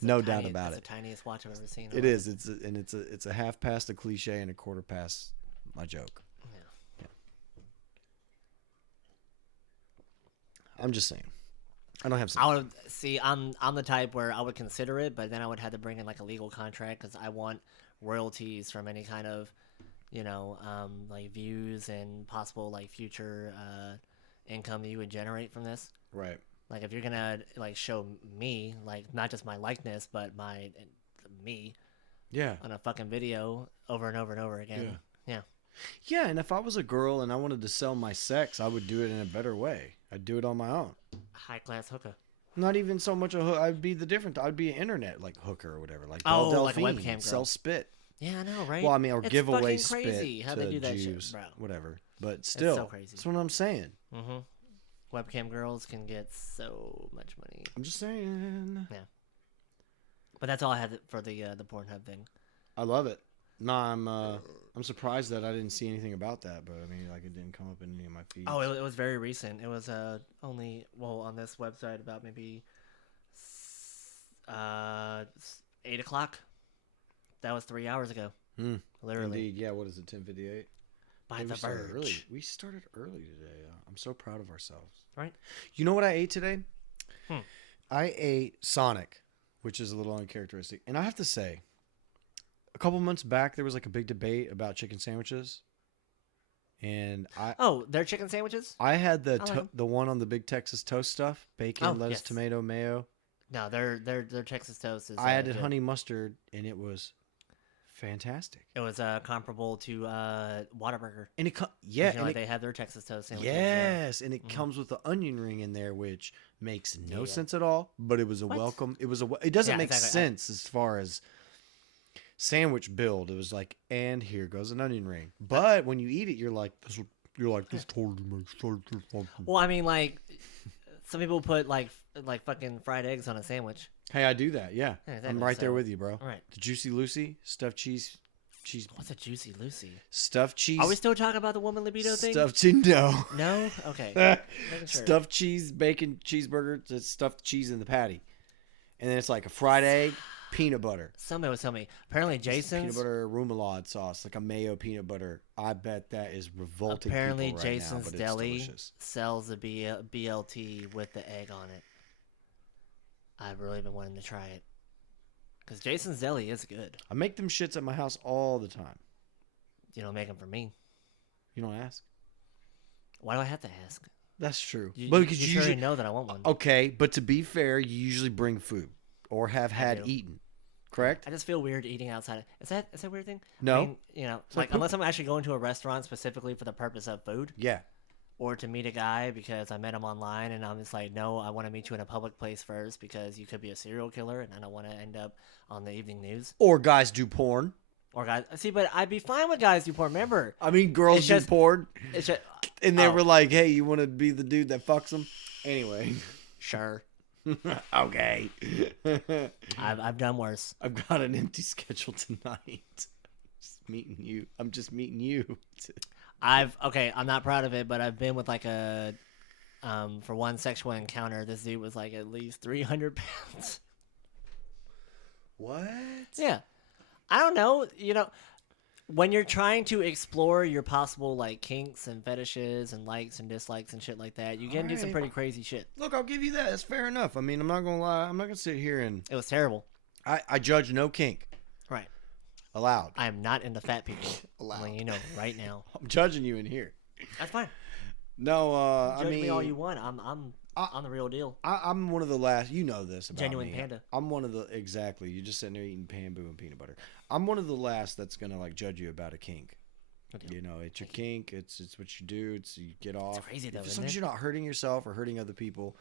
No doubt about it. It's the tiniest watch I've ever seen. It is. It's a half past a cliche and a quarter past my joke. Yeah. I'm just saying. I don't have. I would see. I'm the type where I would consider it, but then I would have to bring in like a legal contract because I want royalties from any kind of, like views and possible like future income that you would generate from this. Right. Like, if you're gonna like show me, like, not just my likeness, but me, on a fucking video over and over and over again. Yeah, and if I was a girl and I wanted to sell my sex, I would do it in a better way. I'd do it on my own. High class hooker. Not even so much a hook. I'd be I'd be an internet like hooker or whatever, like like a webcam girl. Sell spit. Yeah, I know, right? Well, I mean, or it's give away spit crazy how to they do that Jews, shit, bro. Whatever. But still, so crazy. That's what I'm saying. Mm-hmm. Webcam girls can get so much money. I'm just saying. Yeah. But that's all I had for the Pornhub thing. I love it. No, I'm surprised that I didn't see anything about that, but I mean, like, it didn't come up in any of my feeds. Oh, it was very recent. It was only on this website about maybe 8 o'clock. That was 3 hours ago. Literally. Indeed. Yeah. What is it? 10:58. by The Verge. We started early today. I'm so proud of ourselves. Right? You know what I ate today? I ate Sonic, which is a little uncharacteristic. And I have to say, a couple months back, there was like a big debate about chicken sandwiches. And they're chicken sandwiches? I had the one on the big Texas toast stuff, bacon, lettuce, tomato, mayo. No, their Texas toast is. I added honey mustard, and it was fantastic. It was comparable to Whataburger. And they have their Texas toast sandwiches. Yes, and it comes with the onion ring in there, which makes no sense at all. But it was a welcome. It doesn't make sense as far as sandwich build. It was like, and here goes an onion ring. But when you eat it, you're like, this totally makes sense. Well, I mean, like, some people put like fucking fried eggs on a sandwich. Hey, I do that. Yeah, exactly. I'm right there with you, bro. All right. The Juicy Lucy stuffed cheese. What's a Juicy Lucy? Stuffed cheese. Are we still talking about the woman libido thing? Stuffed cheese. No. No. Okay. Sure. Stuffed cheese, bacon, cheeseburger. It's stuffed cheese in the patty, and then it's like a fried egg, peanut butter. Somebody was telling me. Apparently, Jason's peanut butter remoulade sauce, like a mayo peanut butter. I bet that is revolting. Apparently, right Jason's now, Deli sells the BLT with the egg on it. I've really been wanting to try it. Because Jason's Deli is good. I make them shits at my house all the time. You don't make them for me. You don't ask? Why do I have to ask? That's true. You usually already know that I want one. Okay, but to be fair, you usually bring food or have had eaten. Correct? I just feel weird eating outside. Is that a weird thing? No. I mean, unless I'm actually going to a restaurant specifically for the purpose of food. Yeah. Or to meet a guy because I met him online and I'm just like, no, I want to meet you in a public place first because you could be a serial killer and I don't want to end up on the evening news. Or guys do porn. Or guys, see, but I'd be fine with guys do porn. Remember? I mean, girls do porn. It's just, and they were like, hey, you want to be the dude that fucks them? Anyway. Sure. Okay. I've done worse. I've got an empty schedule tonight. I'm just meeting you. I'm not proud of it, but I've been with like a, for one sexual encounter, this dude was like at least 300 pounds. What? Yeah. I don't know. When you're trying to explore your possible like kinks and fetishes and likes and dislikes and shit like that, you get into some pretty crazy shit. Look, I'll give you that. That's fair enough. I mean, I'm not going to lie. I'm not going to sit here and... It was terrible. I judge no kink. Right. Allowed. I am not into fat people. Allowed. Well, you know, right now. I'm judging you in here. That's fine. No, Judge me all you want. I'm the real deal. I'm one of the last. You know this about Genuine me. panda. I'm one of the exactly. You're just sitting there eating Bamboo and peanut butter. I'm one of the last that's gonna like judge you about a kink. You know, it's your kink. It's what you do. It's you get off. It's crazy though. As long as you're not hurting yourself or hurting other people.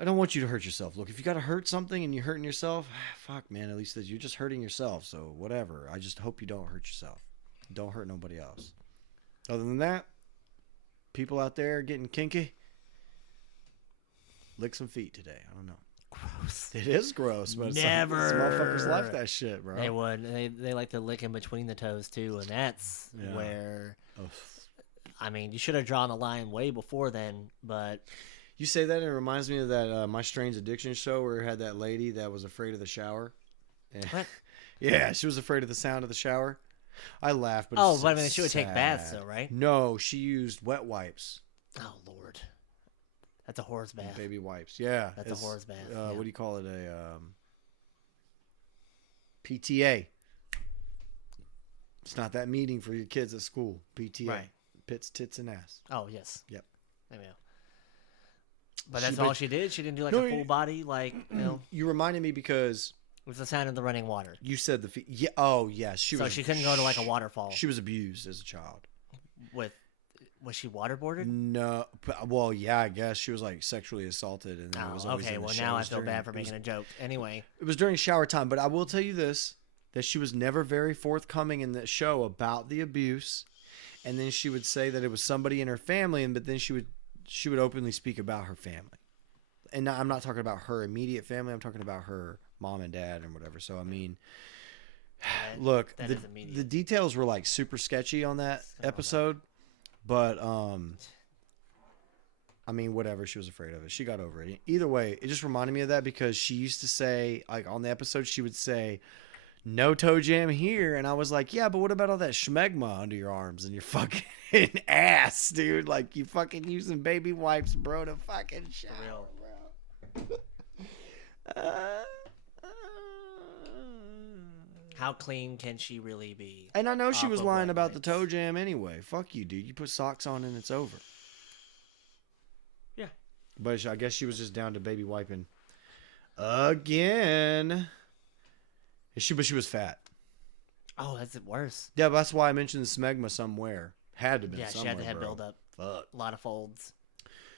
I don't want you to hurt yourself. Look, if you got to hurt something and you're hurting yourself, fuck, man. At least you're just hurting yourself. So whatever. I just hope you don't hurt yourself. Don't hurt nobody else. Other than that, people out there getting kinky, lick some feet today. I don't know. Gross. It is gross, but Never. Some motherfuckers like that shit, bro. They would. They like to lick in between the toes too, and that's where. I mean, you should have drawn the line way before then, but. You say that, and it reminds me of that My Strange Addiction show where it had that lady that was afraid of the shower. What? Yeah, she was afraid of the sound of the shower. I laughed, but but I mean, she would take baths, though, right? No, she used wet wipes. Oh Lord, that's a horse bath. Baby wipes, yeah. That's a horse bath. What do you call it? A PTA. It's not that meeting for your kids at school. PTA. Right. Pits, tits, and ass. Oh yes. Yep. There we go. But that's all she did. She didn't do like a full body, like, you know. You reminded me because it was the sound of the running water. You said the feet. Yeah. Oh, yes. She couldn't go to like a waterfall. She was abused as a child. Was she waterboarded? No. Well, yeah, I guess she was like sexually assaulted, and then it was always okay. Well, now I feel bad for making a joke. Anyway, it was during shower time, but I will tell you this: that she was never very forthcoming in the show about the abuse, and then she would say that it was somebody in her family, but then she would openly speak about her family. And I'm not talking about her immediate family. I'm talking about her mom and dad and whatever. So, I mean, look, the details were like super sketchy on that episode. But, I mean, whatever. She was afraid of it. She got over it. Either way, it just reminded me of that because she used to say, like on the episode, she would say, no toe jam here. And I was like, yeah, but what about all that schmegma under your arms and your fucking ass, dude? Like, you fucking using baby wipes, bro, to fucking shower, bro. How clean can she really be? And I know she was lying about the wipes? toe jam anyway. Fuck you, dude. You put socks on and it's over. Yeah. But I guess she was just down to baby wiping again. But she was fat. Oh, that's it worse. Yeah, but that's why I mentioned the smegma somewhere. Had to have been somewhere, she had to have bro. build up. Fuck. A lot of folds.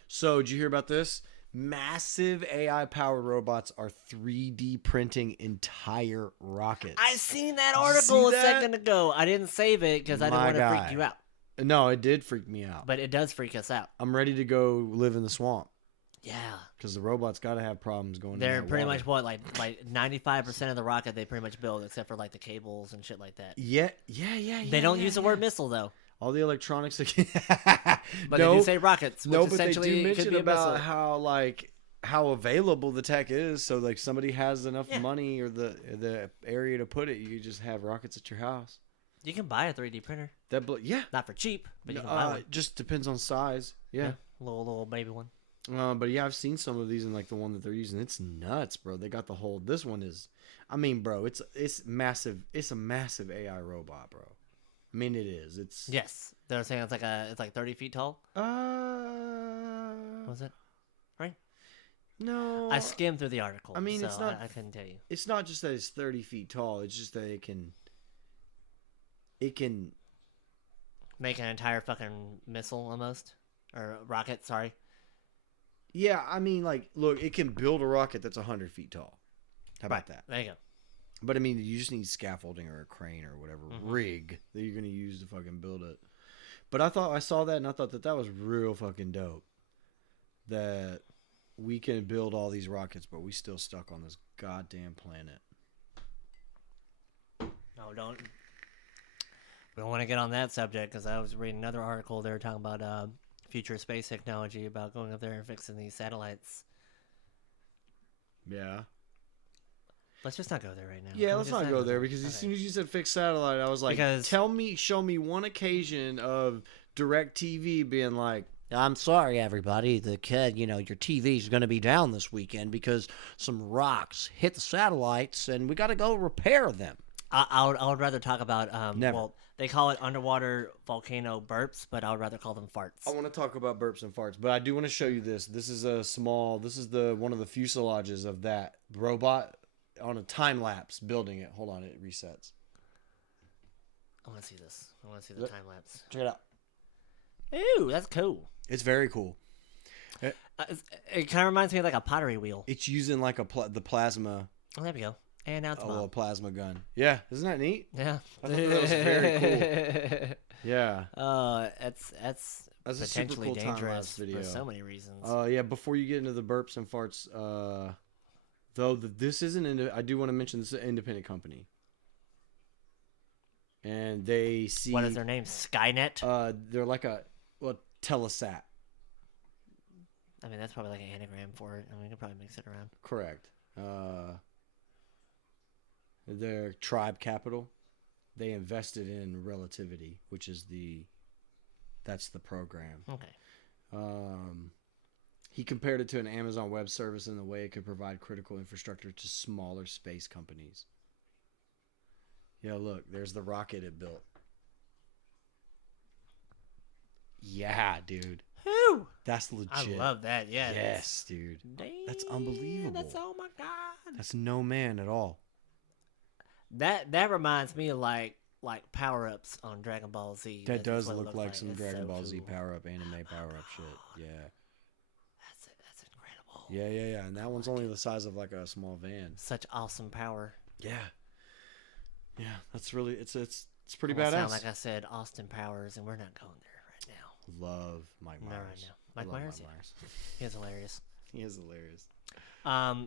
So, did you hear about this? Massive AI-powered robots are 3D printing entire rockets. I seen that article see a that? second ago. I didn't save it because I didn't My want to guy. freak you out. No, it did freak me out. But it does freak us out. I'm ready to go live in the swamp Yeah. because the robots got to have problems going. They're in that pretty water. much what, like 95% of the rocket they pretty much build, except for like the cables and shit like that. Yeah. They don't use the word missile though. All the electronics. But they do say rockets, which no, but they essentially do could mention be a about missile. how available the tech is. So like somebody has enough money or the area to put it, you just have rockets at your house. You can buy a 3D printer. Yeah. Not for cheap, but you can buy one. It just depends on size. Yeah. Little baby one. But yeah, I've seen some of these, and like the one that they're using, it's nuts, bro. They got the whole. This one is, I mean, bro, it's massive. It's a massive AI robot, bro. I mean, it is. It's Yes, they're saying it's like 30 feet tall. Was it? Right? No. I skimmed through the article. I mean, so it's not. I couldn't tell you. It's not just that it's 30 feet tall. It's just that it can. Make an entire fucking missile almost, or rocket. Sorry. Yeah, I mean, like, look, it can build a rocket that's 100 feet tall. How about that? There you go. But I mean, you just need scaffolding or a crane or whatever rig that you're gonna use to fucking build it. But I saw that and I thought that was real fucking dope. That we can build all these rockets, but we still stuck on this goddamn planet. No, don't. We don't want to get on that subject because I was reading another article. They were talking about future space technology, about going up there and fixing these satellites. Yeah. Let's just not go there right now. Yeah, let's not go there because as soon as you said fixed satellite, I was like, show me one occasion of DirecTV being like, I'm sorry, everybody. The kid, your TV's going to be down this weekend because some rocks hit the satellites and we got to go repair them. I would rather talk about, Never. well, they call it underwater volcano burps, but I would rather call them farts. I want to talk about burps and farts, but I do want to show you this. This is one of the fuselages of that robot on a time lapse building it. Hold on, it resets. I want to see this. I want to see the time lapse. Check it out. Ooh, that's cool. It's very cool. It kind of reminds me of like a pottery wheel. It's using like the plasma. Oh, there we go. And now it's a little plasma gun. Yeah, isn't that neat? Yeah, I thought that was very cool. Yeah. That's a super potentially cool dangerous video. for so many reasons. Yeah. Before you get into the burps and farts, this isn't. I do want to mention this is an independent company, and they see. What is their name? Skynet. They're like Telesat. I mean, that's probably like an anagram for it. I mean, you can probably mix it around. Correct. Their tribe capital, they invested in Relativity, which is that's the program. Okay. He compared it to an Amazon Web Service in the way it could provide critical infrastructure to smaller space companies. Yeah, look, there's the rocket it built. Yeah, dude. Whew. That's legit. I love that. Yeah. Yes, dude. Damn, That's unbelievable. Oh my god. That's no man at all. That reminds me of like power ups on Dragon Ball Z. That does what it look looks like some It's Dragon so Ball Z cool. power up, anime power up shit. Yeah. That's incredible. Yeah. And that one's only the size of like a small van. Such awesome power. Yeah. That's really it's pretty Almost badass. Sound like I said, Austin Powers, and we're not going there right now. Love Mike Myers. Not right now. Mike Myers. He is hilarious. He is hilarious.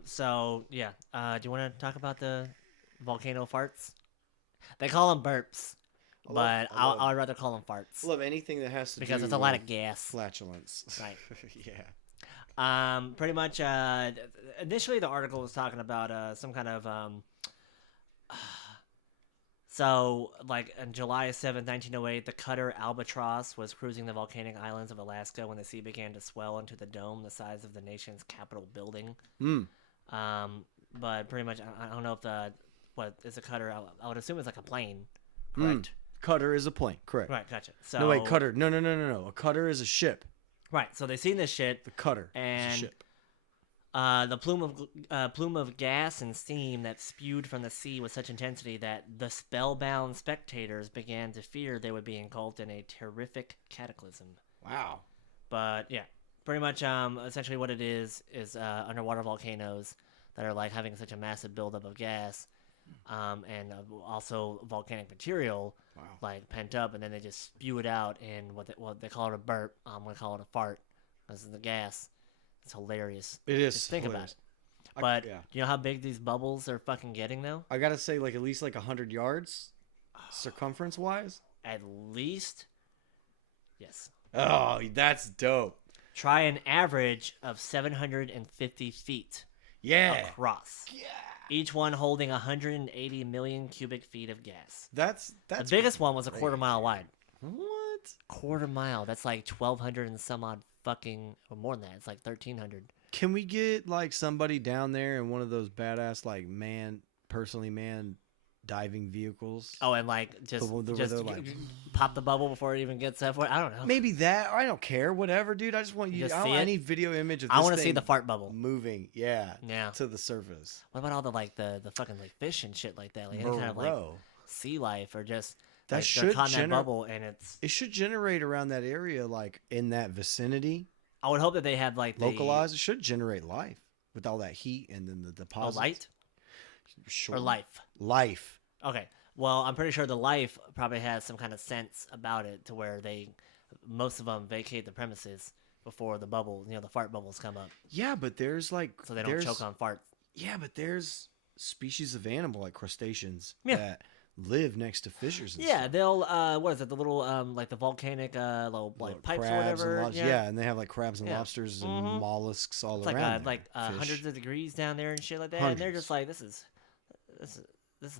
So yeah. Do you want to talk about the volcano farts? They call them burps, but I'd rather call them farts. I love anything that has to because do it's a lot with of gas. flatulence. Right. Yeah. Pretty much. Initially, the article was talking about some kind of So, like, on July 7th, 1908, the cutter Albatross was cruising the volcanic islands of Alaska when the sea began to swell into the dome the size of the nation's Capitol building. But pretty much, I don't know if what is a cutter? I would assume it's like a plane, correct? Cutter is a plane, correct. Right, gotcha. So, no, wait, cutter. No. A cutter is a ship. Right, so they seen this shit. The cutter and is a ship. The plume of gas and steam that spewed from the sea with such intensity that the spellbound spectators began to fear they would be engulfed in a terrific cataclysm. Wow. But yeah, pretty much essentially what it is underwater volcanoes that are like having such a massive buildup of gas and also volcanic material like pent up, and then they just spew it out in what they call it a burp. I'm going to call it a fart because of the gas. It's hilarious. It is. Just think about it. But you know how big these bubbles are fucking getting though? I gotta say, like at least like 100 yards, circumference wise. At least, yes. Oh, that's dope. Try an average of 750 feet. Across. Yeah. Each one holding 180 million cubic feet of gas. That's the biggest one was a quarter mile wide. What? Quarter mile. That's like 1,200 and some odd fucking, or more than that. It's like 1,300. Can we get like somebody down there in one of those badass like personally manned diving vehicles? Oh, and like just like, pop the bubble before it even gets up. I don't know. Maybe that. I don't care. Whatever, dude. I just want you. I need video image of this. I want to see the fart bubble moving. Yeah. To the surface. What about all the like the fucking like fish and shit like that? Like any kind of like sea life or just. That like, should that bubble and it should generate around that area, like in that vicinity. I would hope that they have like localized. It should generate life with all that heat and then the deposits. Oh, light? Sure. Or life? Life. Okay. Well, I'm pretty sure the life probably has some kind of sense about it to where most of them vacate the premises before the bubble, the fart bubbles come up. Yeah, but there's like so they don't choke on farts. Yeah, but there's species of animal like crustaceans that live next to fissures and stuff. They'll what is it, the little like the volcanic little like pipes or whatever, and they have like crabs and lobsters and mollusks all around. Like hundreds of degrees down there and shit like that. And they're just like, this is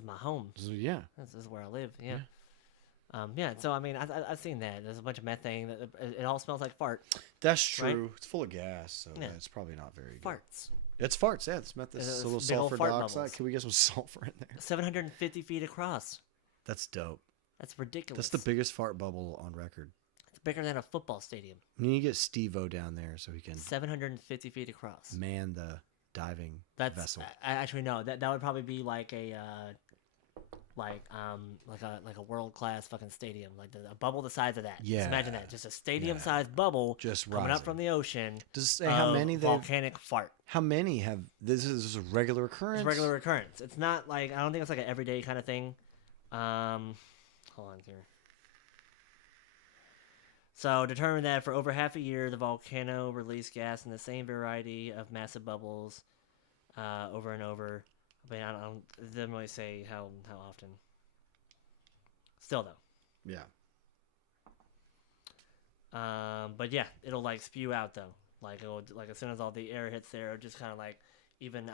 my home. Yeah, this is where I live. So I mean, I've seen that. There's a bunch of methane. It all smells like fart. That's true. Right? It's full of gas, so it's probably not very good. Farts. It's farts, yeah. It's a little sulfur dioxide. Bubbles. Can we get some sulfur in there? 750 feet across. That's dope. That's ridiculous. That's the biggest fart bubble on record. It's bigger than a football stadium. You need to get Steve-O down there so he can 750 feet across. Man the diving vessel. Actually no, that would probably be like a like a world class fucking stadium, like a bubble the size of that. Yeah. Just imagine that, just a stadium sized bubble just coming up from the ocean. Does it say how many volcanic fart? How many have this? Is a regular occurrence? It's a regular occurrence. It's not like, I don't think it's like an everyday kind of thing. Hold on here. So determined that for over half a year, the volcano released gas in the same variety of massive bubbles over and over. I mean, it doesn't really say how often. Still though. Yeah. But yeah, it'll like spew out though. Like it'll, like as soon as all the air hits there, it'll just kind of like even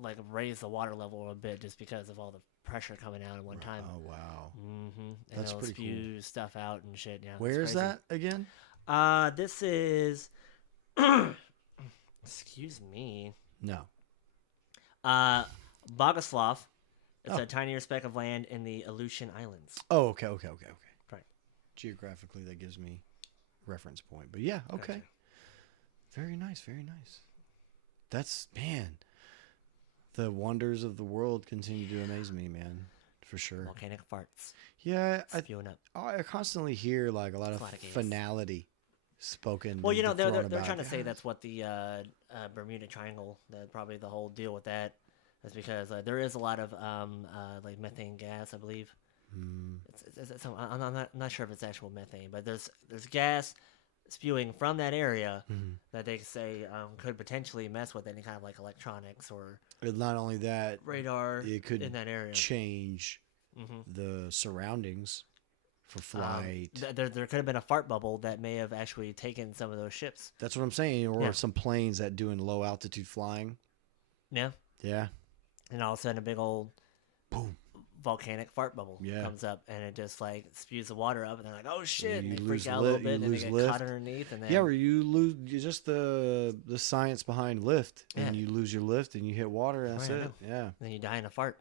like raise the water level a bit just because of all the pressure coming out at one time. Oh wow. Mm-hmm. And That's it'll pretty spew cool. stuff out and shit. Yeah. Where is that again? This is. Excuse me. No. Bogoslav. It's a tinier speck of land in the Aleutian Islands. Oh, okay. Right. Geographically, that gives me reference point. But yeah, okay. Gotcha. Very nice. That's, man, the wonders of the world continue to amaze me, man, for sure. Volcanic farts. Yeah, spewing up. I constantly hear like a lot of finality spoken. Well, they're trying to say that's what the Bermuda Triangle, probably the whole deal with that. That's because there is a lot of like methane gas, I believe. I'm not sure if it's actual methane, but there's gas spewing from that area that they say could potentially mess with any kind of like electronics or. Not only that, radar it could in that area change the surroundings for flight. There could have been a fart bubble that may have actually taken some of those ships. That's what I'm saying, or some planes that doing low altitude flying. Yeah. Yeah. And all of a sudden, a big old boom volcanic fart bubble Yeah. comes up, and it just like spews the water up, and they're like, "Oh shit!" You And they lose freak out a little you bit, and then they lose get lift. caught underneath, and then Yeah, or you lose just the science behind lift, and Yeah. you lose your lift, and you hit water, and that's Right, I it. know. Yeah, then you die in a fart.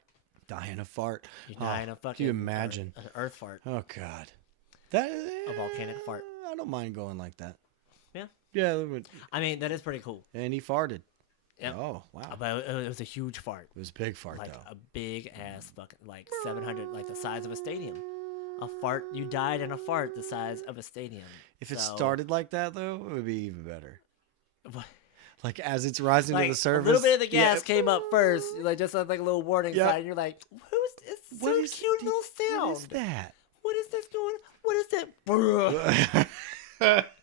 die in a fart. You die in a fucking Can you imagine? an earth fart. Oh God, that A volcanic fart. I don't mind going like that. Yeah. Yeah, that would- I mean, that is pretty cool. and he farted. Yep. Oh wow, But it was a huge fart. it was a big fart Like though. a big ass fucking, like 700, like the size of a stadium. A fart, you died in a fart the size of a stadium. If it So- started like that though, it would be even better. What? Like as it's rising Like to the surface, a little bit of the yeah. gas came up first, like just like a little warning Yeah. sign. You're like, "Who's this? What So is cute little sound. What is that? What is this going? What is that?"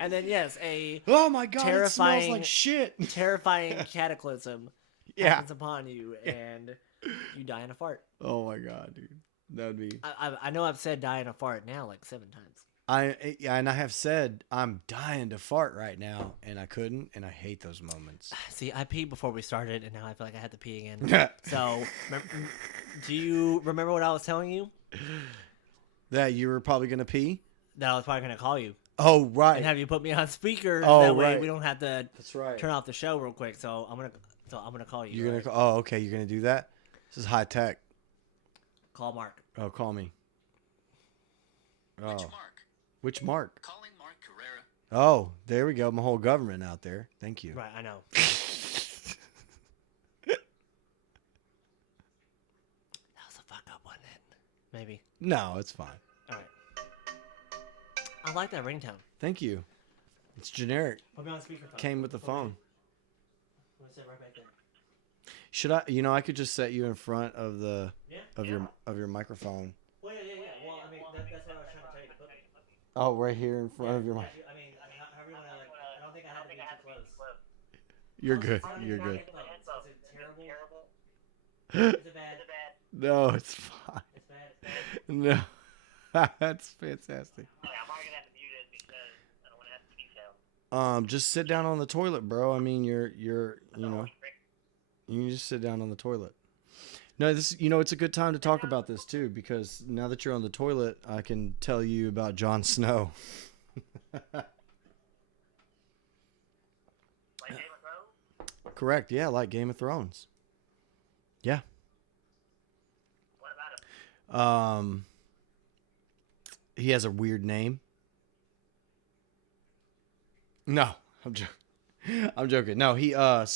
And then yes, a Oh my God, it smells Terrifying- like shit. terrifying cataclysm Yeah. happens upon you, and you die in a fart. Oh my God, dude, that would be. I know I've said die in a fart now like 7 times. And I have said I'm dying to fart right now, and I couldn't, and I hate those moments. See, I peed before we started, and now I feel like I had to pee again. So, do you remember what I was telling you? That you were probably gonna pee. That I was probably going to call you Oh right, and have you put me on speaker. Oh, That way right. we don't have to that's right. turn off the show real quick. So I'm gonna call you. You're gonna. right? Oh, okay. You're gonna do that. This is high tech. Call Mark. Oh, call me. Oh, Which Mark? which Mark? Calling Mark Carrera. Oh, there we go. My whole government out there. Thank you. Right, I know. That was a fuck up, wasn't it? Maybe. No, it's fine. All right. I like that ringtone. Thank you. It's generic. Put me on speakerphone. Came with the phone. I'm gonna sit right back there. Should I? You know, I could just set you in front of the Yeah. of your microphone. Well, yeah. Well, I mean, that's what I was trying to tell you to put me. Oh, right here in front of your mic. I mean, however you want to. Like, I don't think I had to be too close. You're good. You're good. Is it terrible? Is it bad? No, it's fine. It's bad. No, that's fantastic. I'm probably gonna have to mute it because I don't want to have to speak out. Just sit down on the toilet, bro. I mean, you know, you can just sit down on the toilet. No, it's a good time to talk about this too, because now that you're on the toilet, I can tell you about Jon Snow. Like Game of Thrones? Correct. Yeah, like Game of Thrones. Yeah. What about him? He has a weird name. No, I'm joking. I'm joking. No, he so Like his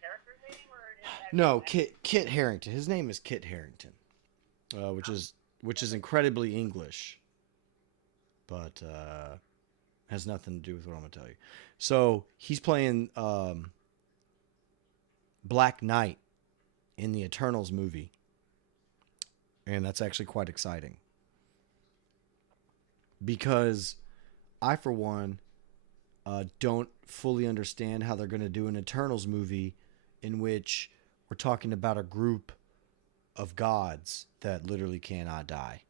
character's name or his actual no, name? Kit Harington. His name is Kit Harington. Which is incredibly English. But has nothing to do with what I'm going to tell you. So, he's playing Black Knight in the Eternals movie. And that's actually quite exciting. Because I, for one, don't fully understand how they're going to do an Eternals movie in which we're talking about a group of gods that literally cannot die.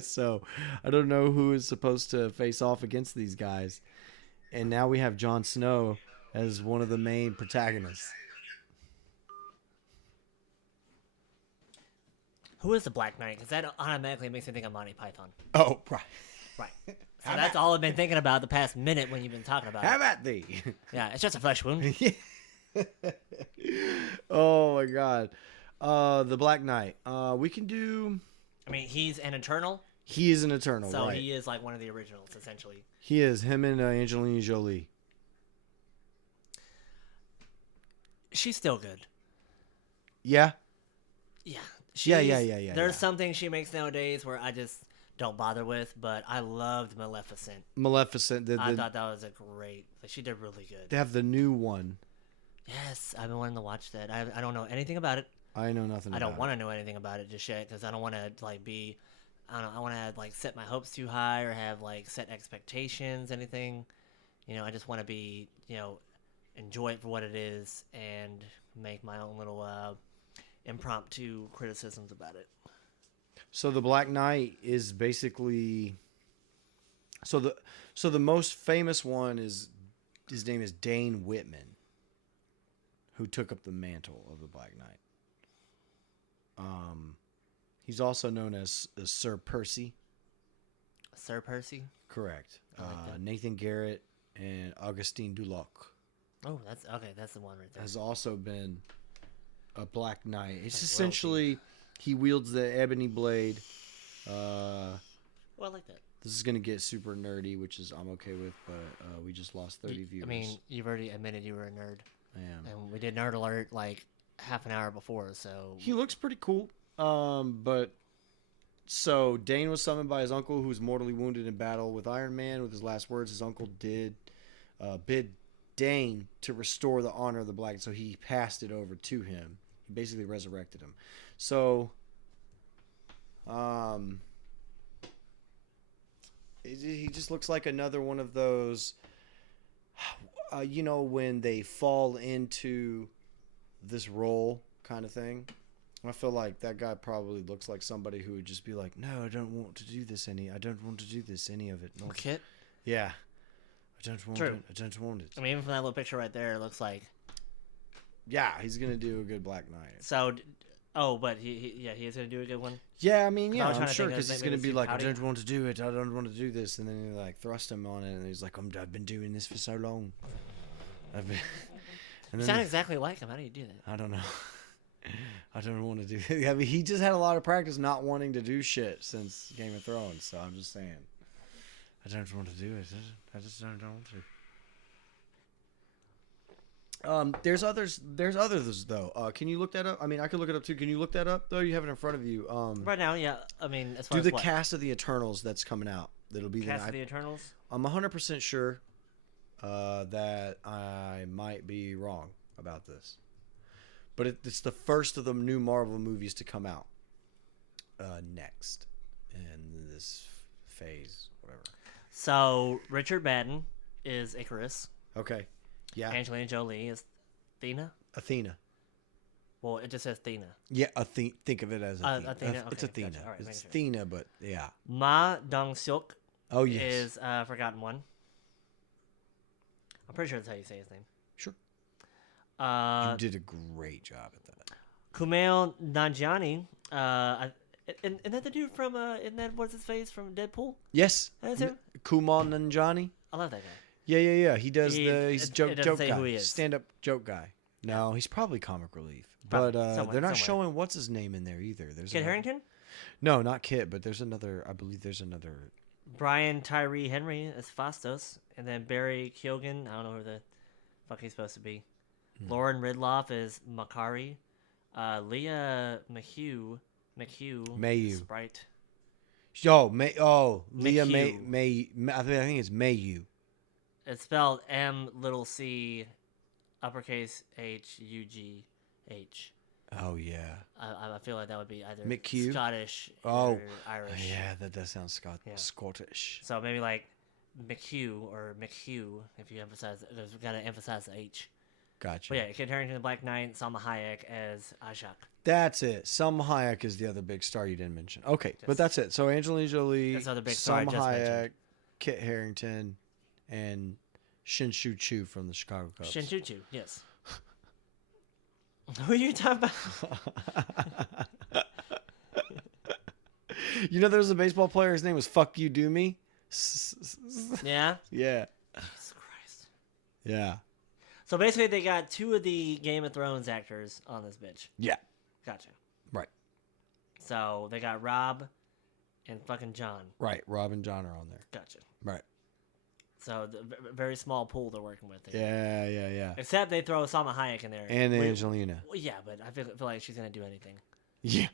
So I don't know who is supposed to face off against these guys. And now we have Jon Snow as one of the main protagonists. Who is the Black Knight? Because that automatically makes me think of Monty Python. Oh, right. Right. So that's all I've been thinking about the past minute when you've been talking about How it. about thee? Yeah, it's just a flesh wound. Oh my God. The Black Knight. We can do. I mean, he's an Eternal, He is an Eternal, so right? he is like one of the originals, essentially. He is. Him and Angelina Jolie. She's still good. Yeah. Yeah. Yeah. There's some things she makes nowadays where I just don't bother with, but I loved Maleficent. Maleficent. I thought that was a great. Like, she did really good. They have the new one. Yes, I've been wanting to watch that. I don't know anything about it. I know nothing. I don't about want to know anything about it just yet because I don't want to like be. I don't. I want to like set my hopes too high or have like set expectations. Anything. I just want to be. Enjoy it for what it is and make my own little impromptu criticisms about it. So the Black Knight is basically. So the most famous one is his name is Dane Whitman, who took up the mantle of the Black Knight. He's also known as Sir Percy. Sir Percy. Correct. I like that. Nathan Garrett and Augustine Duloc Oh, that's okay. That's the one right there. has also been a Black Knight. It's Like essentially he wields the ebony blade. Well, I like that. This is gonna get super nerdy, which is I'm okay with, but we just lost 30 viewers. I mean, you've already admitted you were a nerd, I am. and we did nerd alert like half an hour before. So He looks pretty cool. But so Dane was summoned by his uncle, who was mortally wounded in battle with Iron Man. With his last words, his uncle did bid Dane to restore the honor of the Black. So he passed it over to him. He basically resurrected him. So, he just looks like another one of those. When they fall into this role kind of thing. I feel like that guy probably looks like somebody who would just be like, "No, I don't want to do this any. I don't want to do this any of it." Not, Kit. yeah, I don't want True. it. I don't want it. I mean, even from that little picture right there, it looks like. Yeah, he's gonna do a good Black Knight. So, but he is gonna do a good one. Yeah, I mean, I yeah, was trying I'm to sure think of because he's maybe gonna be Steve like, "I Howdy. don't want to do it. I don't want to do this," and then you like thrust him on it, and he's like, "I've been doing this for so long. I've been." And You sound exactly like him. How do you do that? I don't know. I don't want to do it. I mean, he just had a lot of practice not wanting to do shit since Game of Thrones. So I'm just saying, I don't want to do it. I just don't want to. There's others though. Can you look that up? I mean, I could look it up too. Can you look that up though? You have it in front of you. Right now, yeah. I mean, as far Do as the what? cast of the Eternals that's coming out. That'll be Cast of the. the Eternals. I'm 100% sure that I might be wrong about this. But it's the first of the new Marvel movies to come out next in this phase, whatever. So Richard Madden is Icarus. Okay. Yeah. Angelina Jolie is Athena. Athena. Well, it just says Athena. Yeah, think of it as Athena. Athena, It's okay, Athena. gotcha. All right, It's making sure. Athena, but yeah. Ma Dong-seok Oh, yes. is Forgotten One. I'm pretty sure that's how you say his name. Sure. Uh, You did a great job at that. Kumail Nanjiani. Isn't that the dude from isn't that what's his face from Deadpool? Yes. That's him? Kumail Nanjiani. I love that guy. Yeah. He does He's a joke doesn't say guy. who he is. Stand-up joke guy. No, he's probably comic relief. Probably, But somewhere, they're not somewhere. showing what's his name in there either. There's Kit another- Harington. No, not Kit, but there's another. I believe there's another. Brian Tyree Henry is Fastos, and then Barry Keoghan. I don't know who the fuck he's supposed to be. Lauren Ridloff is Makari. Leah McHugh. Sprite. Leah McHugh. May. I think it's Mayu. It's spelled M_C HUGH. Oh yeah. I feel like that would be either McHugh? Scottish Oh, or Irish. Yeah, that does sound Yeah. Scottish. So maybe like McHugh or McHugh if you emphasize. There's got to emphasize the H. Gotcha. But yeah, Kit Harington, the Black Knight, Salma Hayek as Ashok. That's it. Salma Hayek is the other big star you didn't mention. Okay, but Yes. that's it. So Angelina Jolie, That's the other big star I Salma just Hayek, mentioned. Kit Harington, and Shin Shu Chu from the Chicago Cubs. Shinjuju, yes. Who are you talking about? You know, there was a baseball player. His name was Fuck You Do Me. Yeah? Yeah. Jesus Christ. Yeah. So basically, they got two of the Game of Thrones actors on this bitch. Yeah. Gotcha. Right. So they got Rob and fucking John. Right. Rob and John are on there. Gotcha. Right. So very small pool they're working with there. Yeah. Except they throw Salma Hayek in there. And Wait, Angelina. well, yeah, but I feel like she's gonna do anything. Yeah.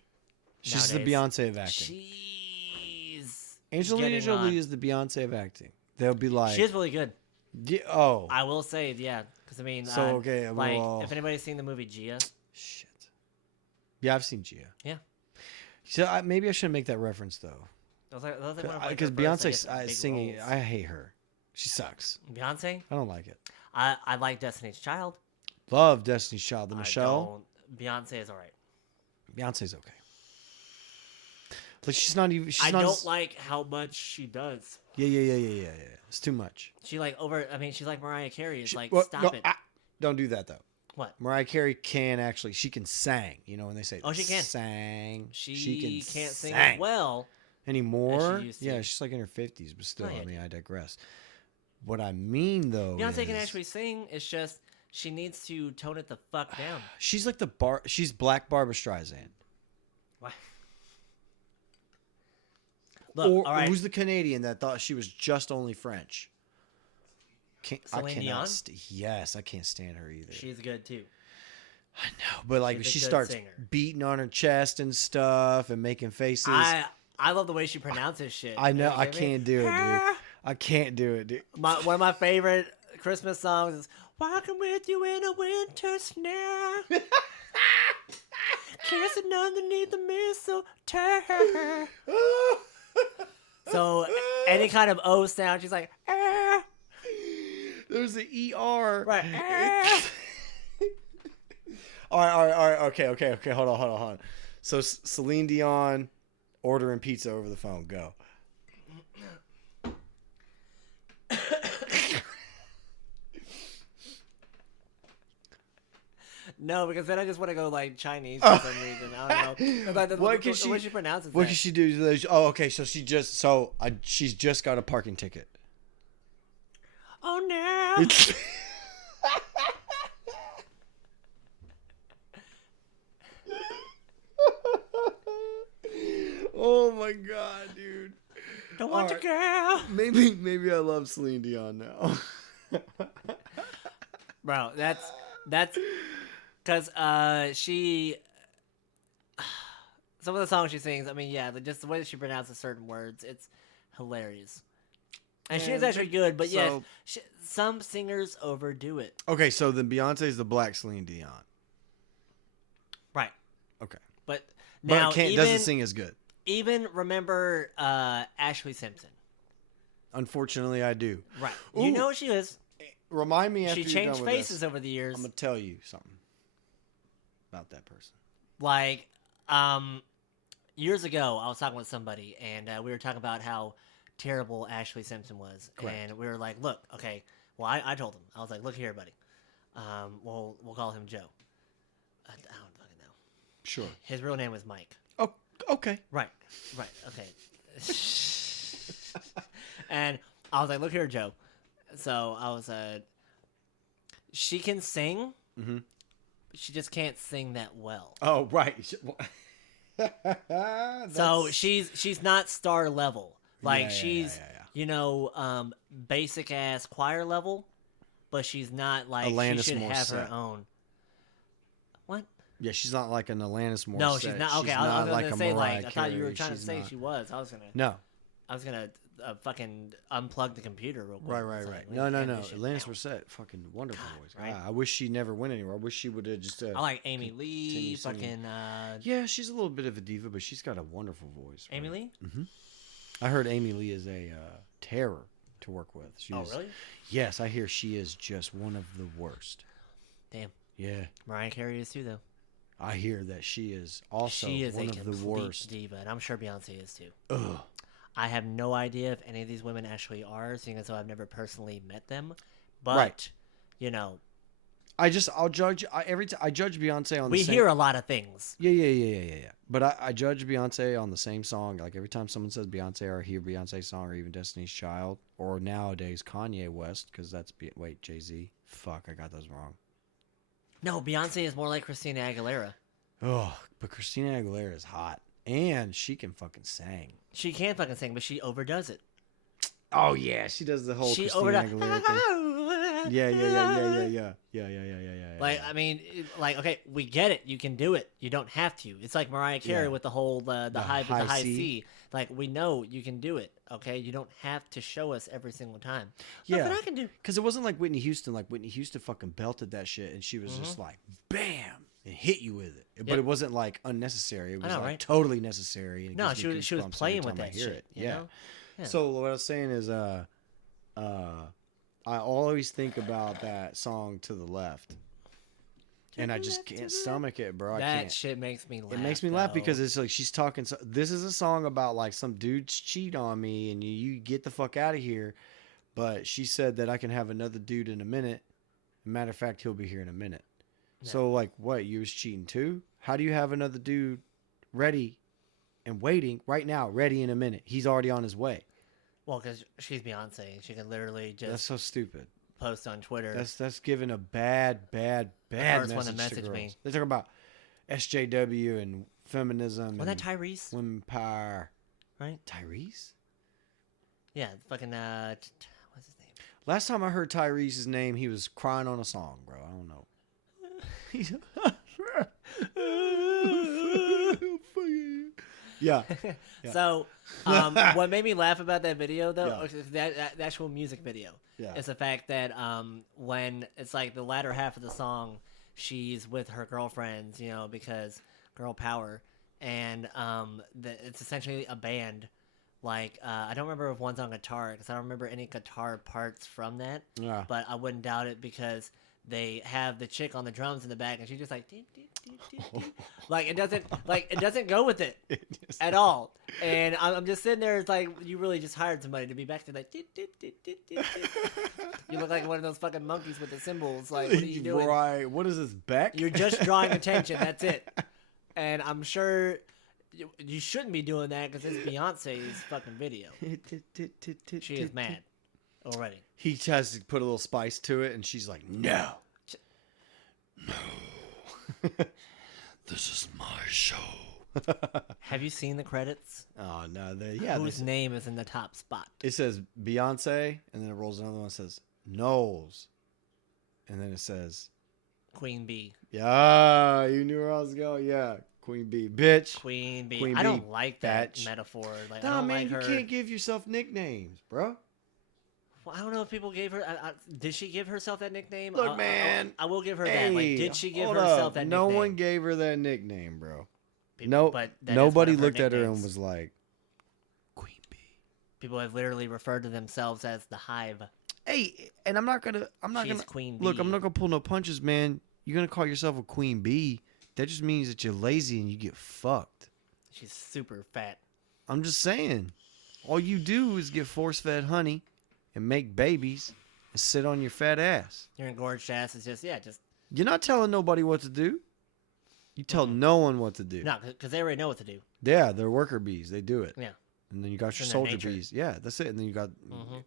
She's the Nowadays. Beyonce of acting. She's Angelina getting Jolie on. is the Beyonce of acting. They'll be like, She is really good. yeah, oh, I will say, yeah, because I mean, So, okay, like well- if anybody's seen the movie Gia, shit. Yeah, I've seen Gia. Yeah. So maybe I shouldn't make that reference though, that was like one of, like, because her first, I Beyonce guess, big singing, roles. I hate her. She sucks. Beyonce, I don't like it. I like Destiny's Child. Love Destiny's Child. The I Michelle. don't- Beyonce is alright. Beyonce's okay. Like she's not even. She's I not don't as- like how much she does. Yeah. It's too much. She like she's like Mariah Carey. It's like Well, stop no, it. don't do that though. What? Mariah Carey can actually, she can sing. You know when they say, Oh, she can. Sang. She can't sing sang. as well Anymore? as she used to. Yeah, she's like in her 50s, but still, Oh, yeah, I mean, I digress. What I mean, though, Beyonce can is actually sing. It's just she needs to tone it the fuck down. she's like she's Black Barbra Streisand. What? Look, Or all right. who's the Canadian that thought she was just only French? Celine Dion? Yes, I can't stand her either. She's good too. I know, but like She's a she good starts singer. beating on her chest and stuff and making faces. I love the way she pronounces shit. I know, You I get me? can't do it, dude. I can't do it, dude. One of my favorite Christmas songs is "Walking with You in a Winter Snow." Kissing underneath the mistletoe. So any kind of O sound, she's like, "Ah." There's the ER. Right. "Ah." All right. Okay. Hold on. So Celine Dion ordering pizza over the phone. Go. No, because then I just want to go like Chinese for some reason. I don't know. What can she? What she pronounces? What can she do? Oh, okay. So she's just got a parking ticket. Oh no! Oh my god, dude. Don't want All to go. Maybe I love Celine Dion now. Bro, that's because she some of the songs she sings. I mean, yeah, just the way that she pronounces certain words, it's hilarious. And she is actually good, but yes, some singers overdo it. Okay, so then Beyonce's the Black Celine Dion. Right. Okay. But But now doesn't sing as good. Even remember Ashley Simpson. Unfortunately, I do. Right. Ooh. You know who she is. Remind me after She you're changed done with faces this. over the years. I'm gonna tell you something about that person. Like, years ago, I was talking with somebody, and we were talking about how terrible Ashley Simpson was. Correct. And we were like, look, okay. Well, I told him. I was like, look here, buddy. We'll call him Joe. I don't fucking know. Sure. His real name was Mike. Oh, okay. Right, okay. And I was like, look here, Joe. So I was, she can sing, Mm-hmm. but she just can't sing that well. Oh, right. So she's not star level. Like Yeah. she's, basic ass choir level, but she's not like Alanis she should have her Morissette. own. What? Yeah, she's not like an Alanis Morissette. No, she's not. Okay, She's I not was like gonna a say Mariah I thought you were Carey. trying to She's say not. she was. I was gonna fucking unplug the computer real quick. Right. It's like, No. turn this shit Alanis down. Morissette, fucking wonderful voice. Right? I wish she never went anywhere. I wish she would have just. I like Amy Lee. continue singing. Fucking Yeah, she's a little bit of a diva, but she's got a wonderful voice. Amy Lee. I heard Amy Lee is a terror to work with. Oh really? Yes, I hear she is just one of the worst. Damn. Yeah, Mariah Carey is too, though. I hear that she is also She is one a of the complete worst. diva, and I'm sure Beyonce is too. Ugh. I have no idea if any of these women actually are, seeing as though I've never personally met them. But Right. I judge I judge Beyonce on we the same. hear a lot of things. Yeah. But I judge Beyonce on the same song. Like every time someone says Beyonce or I hear Beyonce song or even Destiny's Child or nowadays Kanye West because that's wait Jay-Z. Fuck, I got those wrong. No, Beyonce is more like Christina Aguilera. Oh, but Christina Aguilera is hot and she can fucking sing. She can fucking sing, but she overdoes it. Oh yeah, she does the whole She Christina overdoes. Aguilera thing. Yeah. Like, I mean, okay, we get it. You can do it. You don't have to. It's like Mariah Carey Yeah. with the whole the high high C. C. Like, we know you can do it. Okay, you don't have to show us every single time. Yeah. Nothing I can do. Because it wasn't like Whitney Houston. Like Whitney Houston fucking belted that shit, and she was just like, bam, and hit you with it. But Yep. it wasn't like unnecessary. It was know, like right? totally necessary. And it No, gives me she was goosebumps playing every with time I that hear shit. it. You Yeah. know? Yeah. So what I was saying is, I always think about that song To the Left, and I just can't stomach it, bro. I That can't. shit makes me laugh. It makes me laugh though. because it's like she's talking. This is a song about like some dudes cheat on me and you get the fuck out of here. But she said that I can have another dude in a minute. Matter of fact, he'll be here in a minute. So like, what? You was cheating too? How do you have another dude ready and waiting right now, ready in a minute? He's already on his way. Well, because she's Beyonce, and she can literally just That's so stupid. post on Twitter. That's giving a bad first one to message message to girls. me. They talk about SJW and feminism. Wasn't and that Tyrese? women power. Right? Tyrese? Yeah, fucking what's his name? Last time I heard Tyrese's name, he was crying on a song, bro. I don't know. He's yeah. Yeah. So, what made me laugh about that video, though, that actual music video, is the fact that when it's like the latter half of the song, she's with her girlfriends, you know, because girl power, and it's essentially a band. Like, I don't remember if one's on guitar, because I don't remember any guitar parts from that, but I wouldn't doubt it because they have the chick on the drums in the back, and she's just like, deep, deep, deep, deep, deep. Like it doesn't go with it at all. And I'm just sitting there, it's like you really just hired somebody to be back to like, deep, deep, deep, deep, deep, deep. You look like one of those fucking monkeys with the cymbals. Like, what are you doing? Right? What is this, Beck? You're just drawing attention. That's it. And I'm sure you shouldn't be doing that because it's Beyonce's fucking video. She is mad already. He tries to put a little spice to it, and she's like, no. This is my show. Have you seen the credits? Oh, no. Whose name is in the top spot? It says Beyonce, and then it rolls another one that says Knowles. And then it says Queen Bee. Yeah, you knew where I was going. Yeah, Queen Bee. Bitch. Queen Bee. Queen I Bee, don't like that bitch. metaphor. Like, Nah, I don't man, like her. you can't give yourself nicknames, bro. Well, I don't know if people gave her. Did she give herself that nickname? Look, man. I will give her Hey, that. Like, did she give hold herself up. that No nickname? one gave her that nickname, bro. But that is one Nobody of her looked at her and nicknames. was like, Queen Bee. People have literally referred to themselves as the Hive. Hey, and I'm not gonna Queen Bee. look. I'm not gonna pull no punches, man. You're gonna call yourself a Queen Bee. That just means that you're lazy and you get fucked. She's super fat. I'm just saying. All you do is get force-fed honey and make babies and sit on your fat ass. Your engorged ass is just You're not telling nobody what to do. You tell no one what to do. no, because they already know what to do. Yeah, they're worker bees. They do it. Yeah. And then you got your in their soldier nature. bees. Yeah, that's it. And then you got,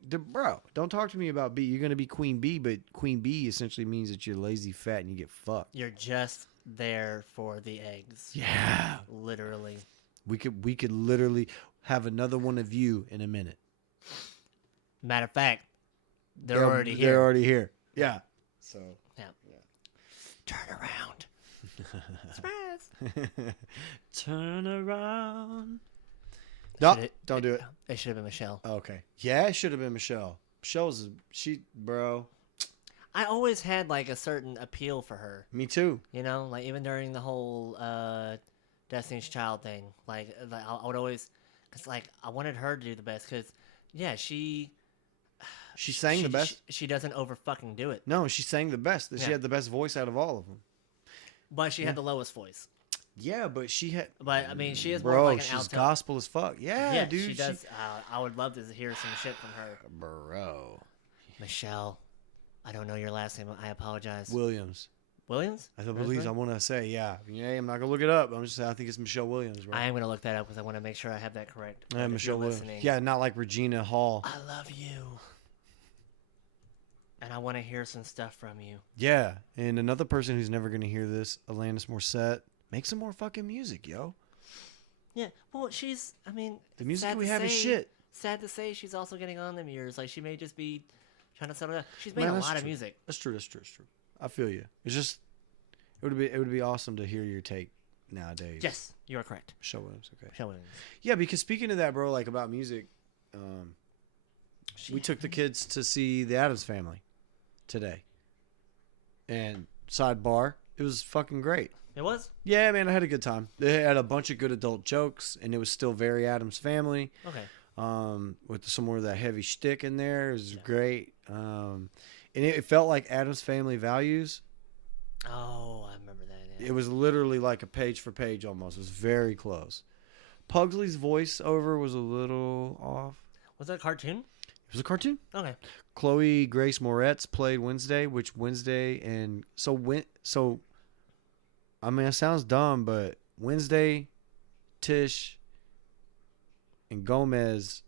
bro, don't talk to me about bee. You're going to be queen bee, but queen bee essentially means that you're lazy, fat, and you get fucked. You're just there for the eggs. Yeah. Literally. We could literally have another one of you in a minute. Matter of fact, they're already here. They're already here. Yeah. So. Yeah. Turn around. Surprise. Turn around. No, don't do it. It should have been Michelle. Okay. Yeah, it should have been Michelle. Bro. I always had like a certain appeal for her. Me too. You know, like even during the whole Destiny's Child thing, like I would always, cause like I wanted her to do the best, cause yeah, she sang the best. She doesn't over fucking do it. No, she sang the best. She Yeah. had the best voice out of all of them. But she had the lowest voice. Yeah, but she had. But I mean, she is more Bro, like an she's alto. gospel as fuck. Yeah, dude. she does. I would love to hear some shit from her. Bro. Michelle, I don't know your last name. I apologize. Williams. Williams? I believe I want to say, yeah. Yeah, I'm not going to look it up. I'm just saying, I think it's Michelle Williams, bro. I am going to look that up because I want to make sure I have that correct. Yeah, If Michelle you're Williams. listening, Yeah, not like Regina Hall. I love you. And I want to hear some stuff from you. Yeah, and another person who's never going to hear this, Alanis Morissette, make some more fucking music, yo. Yeah, well, she's, I mean... The music sad we to have is say- shit. Sad to say, she's also getting on them years. Like, she may just be trying to settle down. She's made Man, a that's lot of true. music. That's true. I feel you. It's just, it would be awesome to hear your take nowadays. Yes, you are correct. Michelle Williams, okay. Michelle Williams. Yeah, because speaking of that, bro, like about music, we took the kids to see the Addams Family today. And sidebar, it was fucking great. It was? Yeah, man, I had a good time. They had a bunch of good adult jokes, and it was still very Addams Family. Okay. With some more of that heavy shtick in there. It was great. And it felt like Addams Family Values. Oh, I remember that. Yeah. It was literally like a page for page almost. It was very close. Pugsley's voiceover was a little off. Was that a cartoon? It was a cartoon. Okay. Chloe Grace Moretz played Wednesday, which Wednesday and so I mean, it sounds dumb, but Wednesday, Tish, and Gomez,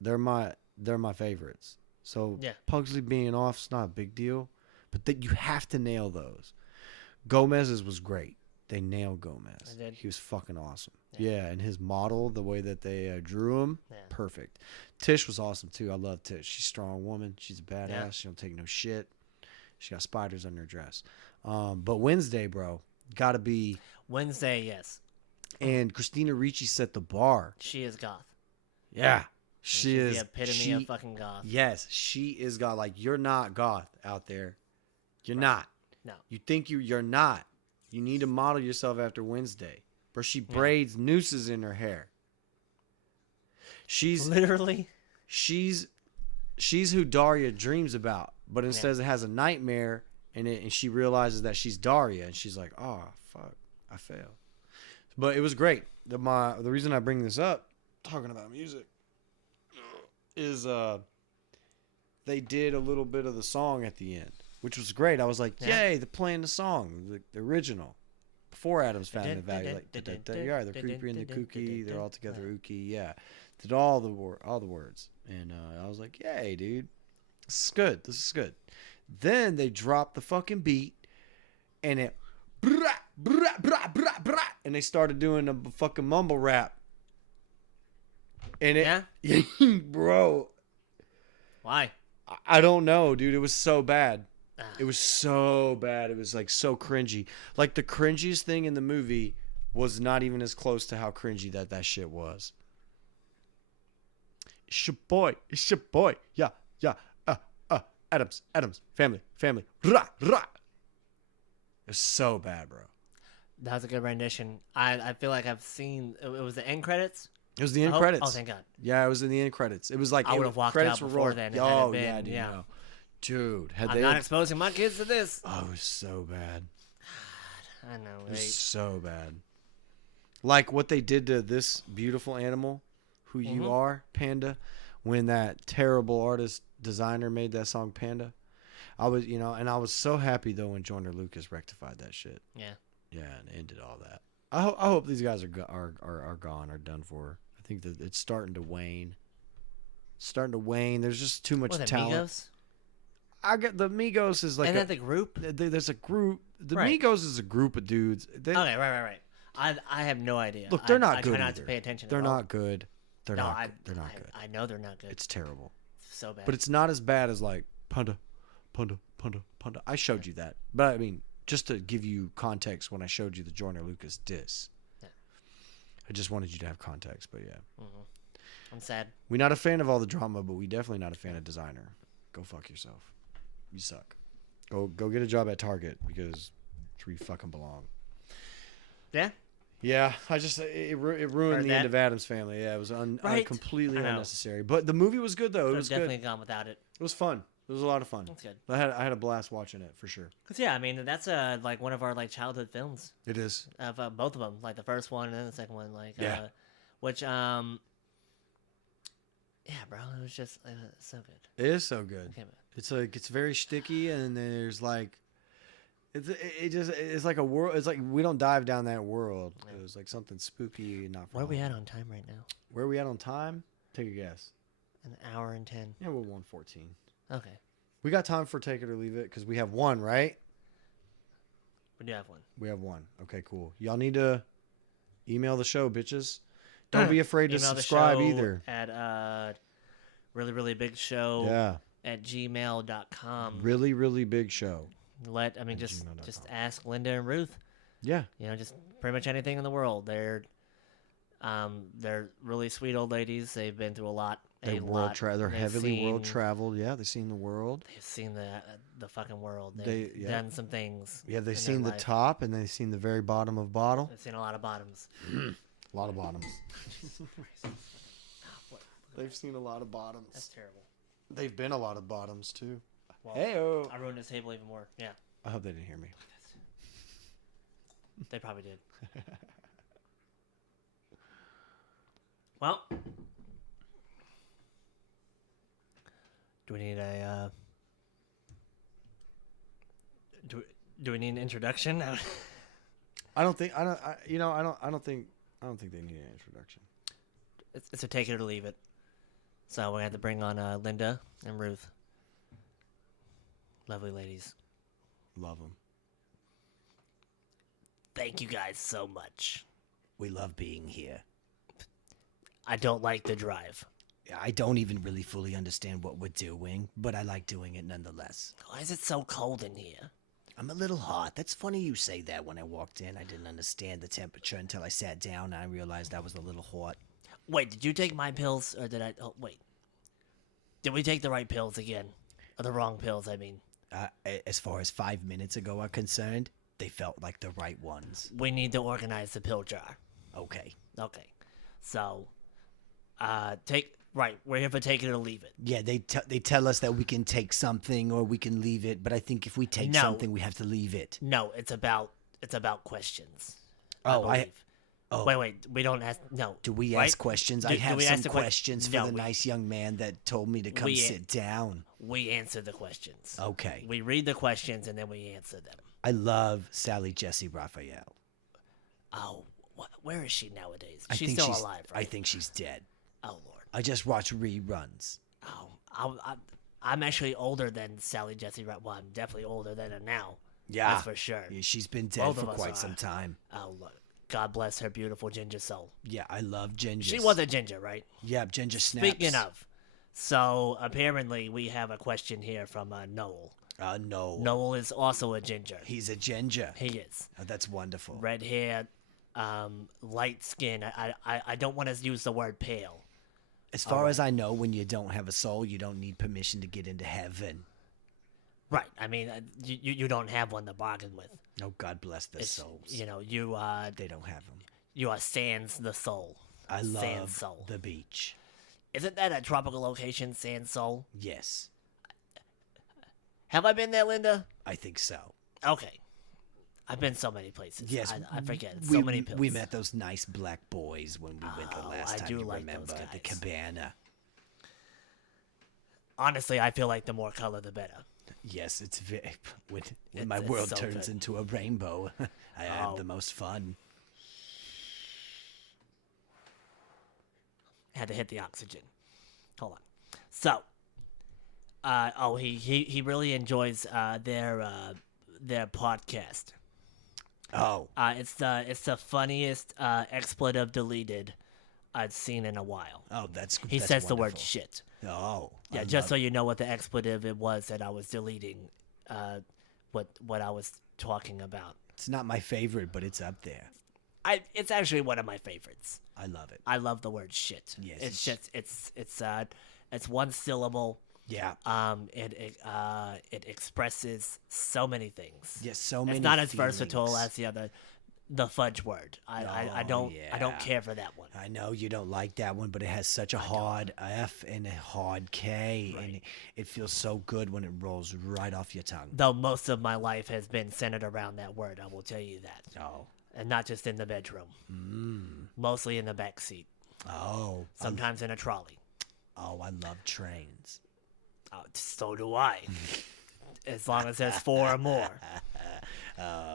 they're my favorites. So Yeah. Pugsley being off's not a big deal, but that you have to nail those. Gomez's was great. They nailed Gomez. They did. He was fucking awesome. Yeah. Yeah, and his model, the way that they drew him, Yeah. perfect. Tish was awesome too. I love Tish. She's a strong woman. She's a badass. Yeah. She don't take no shit. She got spiders on her dress. But Wednesday, bro, gotta be. Wednesday, yes. And Christina Ricci set the bar. She is goth. Yeah, She's she is the epitome of fucking goth. Yes, she is goth. Like, you're not goth out there. You're not. No. You think you're not. You need to model yourself after Wednesday. Bro, she braids nooses in her hair. She's literally. She's who Daria dreams about, but instead it has a nightmare in it, and she realizes that she's Daria, and she's like, "Oh fuck, I failed." But it was great. The reason I bring this up, talking about music, is they did a little bit of the song at the end, which was great. I was like, "Yay, they're playing the song, the original." Before Adam's found the value, like, yeah, they're creepy and the kooky, they're all together ooky, yeah, did all the words, and I was like, yay, dude, this is good. Then they dropped the fucking beat, and it, and they started doing a fucking mumble rap, and it, bro, why? I don't know, dude. It was so bad. It was so bad. It was like so cringy. Like the cringiest thing in the movie was not even as close to how cringy that shit was. It's your boy. It's your boy. Yeah. Adams. Family. Rah. It was so bad, bro. That was a good rendition. I feel like I've seen. It was the end credits. It was the end credits. Oh, thank God. Yeah, it was in the end credits. It was like I would have walked out before then. Oh, yeah, dude. Yeah. No. Dude, I'm not exposing my kids to this. Oh, it was so bad. I know. It was so bad. Like what they did to this beautiful animal, who you are, Panda, when that terrible artist designer made that song Panda. I was, and I was so happy though when Joyner Lucas rectified that shit. Yeah. Yeah, and ended all that. I hope these guys are gone, are done for. I think that it's starting to wane. There's just too much talent. Migos? I get the Migos is like and then the group. There's a group. The Migos is a group of dudes. Okay, right. I have no idea. Look, they're not good. I try not to pay attention. They're not good. They're not good. I know they're not good. It's terrible. So bad. But it's not as bad as like Panda. I showed you that, but I mean, just to give you context, when I showed you the Joyner Lucas diss, I just wanted you to have context. But yeah, I'm sad. We're not a fan of all the drama, but we definitely not a fan of designer. Go fuck yourself. You suck. Go get a job at Target because it's where you fucking belong. Yeah. Yeah, it ruined the end of Adam's Family. Yeah, it was completely unnecessary. But the movie was good though. It was definitely gone without it. It was fun. It was a lot of fun. That's good. I had a blast watching it for sure. Cause I mean that's like one of our like childhood films. It is. Of both of them, like the first one and then the second one, like which yeah, bro, it was just so good. It is so good. It's very sticky, and there's like, it's like a world. It's like we don't dive down that world. Yeah. It was like something spooky. Where are we at on time right now? Where are we at on time? Take a guess. An hour and 10. Yeah, we're 1:14. Okay. We got time for take it or leave it because we have one, right? We do have one. We have one. Okay, cool. Y'all need to email the show, bitches. Don't be afraid to subscribe either. At reallyreallybigshow at gmail.com. Really big show. Just ask Linda and Ruth. Yeah. Just pretty much anything in the world. They're really sweet old ladies. They've been through a lot. They're heavily world traveled. Yeah, they've seen the world. They've seen the fucking world. They've done some things. Yeah, they've seen the top and they've seen the very bottom of bottle. They've seen a lot of bottoms. A lot of bottoms. They've seen a lot of bottoms. That's terrible. They've been a lot of bottoms too. Well, hey-o. I ruined this table even more. Yeah. I hope they didn't hear me. They probably did. Well, do we need a? Do we need an introduction? I don't think I don't think they need an introduction. It's a take it or leave it. So we have to bring on Linda and Ruth. Lovely ladies. Love them. Thank you guys so much. We love being here. I don't like the drive. I don't even really fully understand what we're doing, but I like doing it nonetheless. Why is it so cold in here? I'm a little hot. That's funny you say that. When I walked in, I didn't understand the temperature until I sat down and I realized I was a little hot. Wait, did you take my pills or did I? Oh, wait. Did we take the right pills again? Or the wrong pills, I mean? As far as 5 minutes ago are concerned, they felt like the right ones. We need to organize the pill jar. Okay. Okay. So, we're here for take it or leave it. Yeah, they tell us that we can take something or we can leave it, but I think if we take something, we have to leave it. No, it's about questions. Oh, Oh. Wait, we don't ask. No. Do we right? ask questions? Do I have we some ask the questions for No, the we- nice young man that told me to come sit down. We answer the questions. Okay. We read the questions and then we answer them. I love Sally Jesse Raphael. Oh, where is she nowadays? I She's think still alive, right? I think she's dead. Oh, Lord. I just watch reruns. Oh, I'm actually older than Sally Jesse. Well, I'm definitely older than her now. Yeah. That's for sure. Yeah, she's been dead Both for of us quite are. some time. Oh, look. God bless her beautiful ginger soul. Yeah, I love Ginger. She was a ginger, right? Yeah, Ginger snaps. Speaking of, so apparently we have a question here from Noel. No. Noel is also a ginger. He's a ginger. He is. Oh, that's wonderful. Red hair, light skin. I don't want to use the word pale. As far as I know, when you don't have a soul, you don't need permission to get into heaven. Right. I mean, you don't have one to bargain with. Oh, God bless their It's, souls. you know, They don't have them. you are sans the soul. I Sans love soul. the beach. Isn't that a tropical location, sans soul? Yes, Have I been there, Linda? I think so. Okay. I've been so many places. Yes, I forget. So we, many pills. We met those nice black boys when we went the Oh, last I time. do You like those remember the guys. cabana? Honestly, I feel like the more color, the better. Yes, it's very. When It's- my it's world so turns good. into a rainbow, I have Oh. the most fun. Had to hit the oxygen. Hold on. So, he really enjoys their podcast. Oh, It's the funniest expletive deleted I've seen in a while. oh, that's. He that's says the word wonderful. shit. Oh, Yeah, I just love- so you know what the expletive it was that I was deleting. What I was talking about. It's not my favorite, but it's up there. It's actually one of my favorites. I love it. I love the word shit. Yes, It's it's- just it's one syllable. Yeah. It expresses so many things. Yes, so many. It's not as versatile feelings. as the fudge word. I don't yeah. care for that one. I know you don't like that one, but it has such a hard F and a hard K, and it feels so good when it rolls right off your tongue. Though most of my life has been centered around that word, I will tell you that. Oh. And not just in the bedroom. Mostly in the back seat. Oh. Sometimes in a trolley. Oh, I love trains. Oh, so do I. As long as there's 4 or more.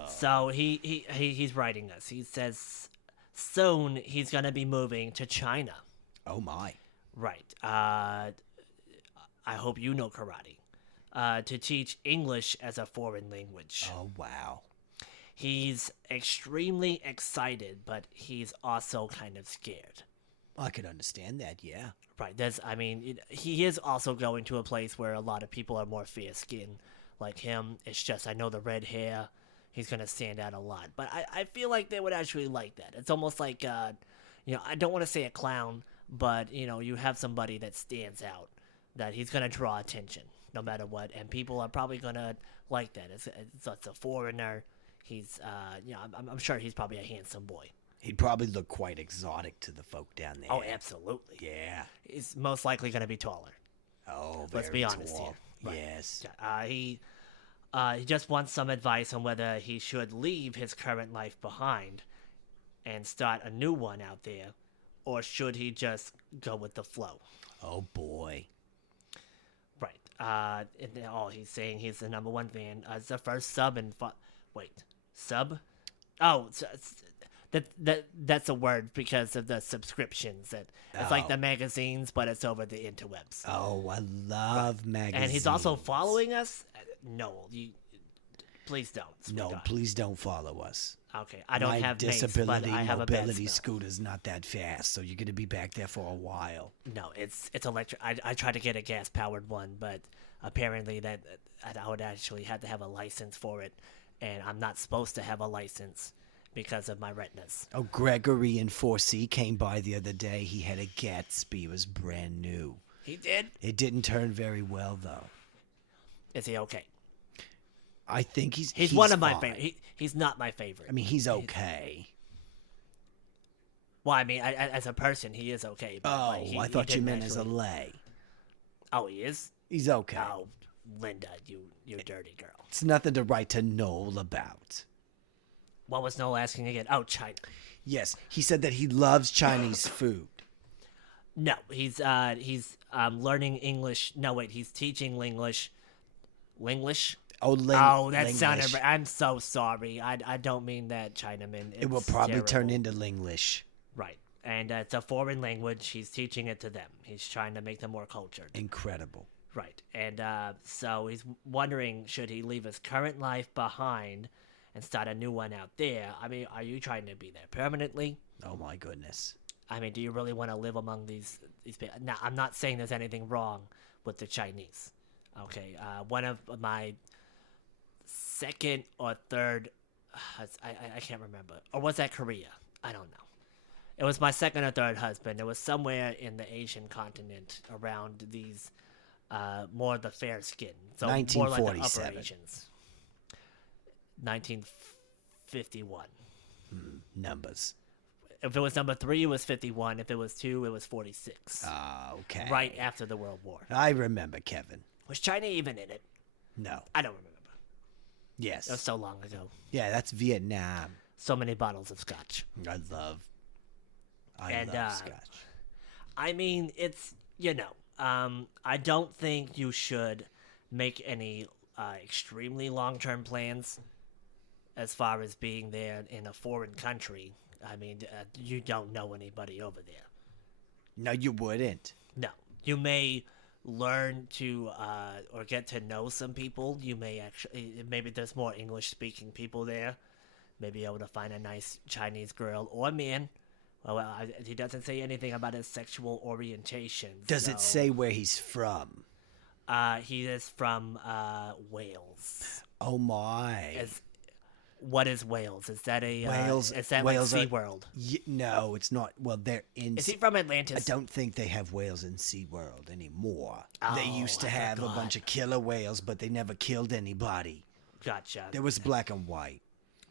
So he's writing us. He says soon he's gonna be moving to China. Oh my. Right. I hope you know karate. To teach English as a foreign language. Oh wow. He's extremely excited, but he's also kind of scared. I could understand that, yeah. Right. He is also going to a place where a lot of people are more fair-skinned, like him. It's just I know the red hair. He's gonna stand out a lot, but I feel like they would actually like that. It's almost like I don't want to say a clown, but you have somebody that stands out, that he's gonna draw attention no matter what, and people are probably gonna like that. It's a foreigner. He's I'm sure he's probably a handsome boy. He'd probably look quite exotic to the folk down there. Oh, absolutely. Yeah. He's most likely gonna be taller. Oh, Let's very be honest tall. here. Right. Yes. He just wants some advice on whether he should leave his current life behind and start a new one out there, or should he just go with the flow? Oh boy. Right. He's saying he's the number one fan. It's the first sub in. Wait, sub? Oh, that's a word because of the subscriptions. It's like the magazines, but it's over the interwebs. Oh, I love magazines. And he's also following us. No, please don't. No, sweetheart. please don't follow us. Okay, I don't My have mates, disability but I have a bad mobility smell. scooter's not that fast, so you're gonna be back there for a while. No, it's electric. I tried to get a gas powered one, but apparently that I would actually have to have a license for it, and I'm not supposed to have a license because of my retinas. Oh, Gregory in 4C came by the other day. He had a Gatsby. It was brand new. He did? It didn't turn very well, though. Is he okay? I think He's one of my fine. favorite. He's not my favorite. I mean, he's okay. Well, I mean, as a person, he is okay. But Oh, like, I thought you meant as a actually... lay. Oh, he is? He's okay. Oh, Linda, you dirty girl. It's nothing to write to Noel about. What was Noel asking again? Oh, China. Yes, he said that he loves Chinese food. No, he's learning English. No, wait, he's teaching Linglish. Linglish? Oh, That sounded. Linglish. I'm so sorry. I don't mean that, Chinaman. It will It's probably turn terrible. into Linglish. Right, and it's a foreign language. He's teaching it to them. He's trying to make them more cultured. Incredible. Right, and so he's wondering, should he leave his current life behind and start a new one out there? I mean, are you trying to be there permanently? Oh my goodness. I mean, do you really want to live among these people? Now, I'm not saying there's anything wrong with the Chinese. Okay, one of my second or third, I can't remember, or was that Korea? I don't know. It was my second or third husband. It was somewhere in the Asian continent around these, more of the fair skin, so more like the upper 1947. Asians. 1951. Numbers. If it was number 3, it was 51. If it was 2, it was 46. Okay. Right after the World War. I remember, Kevin. Was China even in it? No. I don't remember. Yes. It was so long ago. Yeah, that's Vietnam. So many bottles of scotch. I love And, scotch. I mean, it's, I don't think you should make any extremely long-term plans as far as being there in a foreign country. I mean, you don't know anybody over there. No, you wouldn't. No. You may learn to or get to know some people. You may actually, maybe there's more English-speaking people there. Maybe able to find a nice Chinese girl or man. Well, he doesn't say anything about his sexual orientation. Does it say where he's from? He is from Wales. Oh my. What is Wales? Is that a Wales? Is that Wales like SeaWorld? No, it's not. Well, they're in. Is he from Atlantis? I don't think they have whales in SeaWorld anymore. They Oh, used to I have a forgot. bunch of killer whales, but they never killed anybody. Gotcha. There was black and white.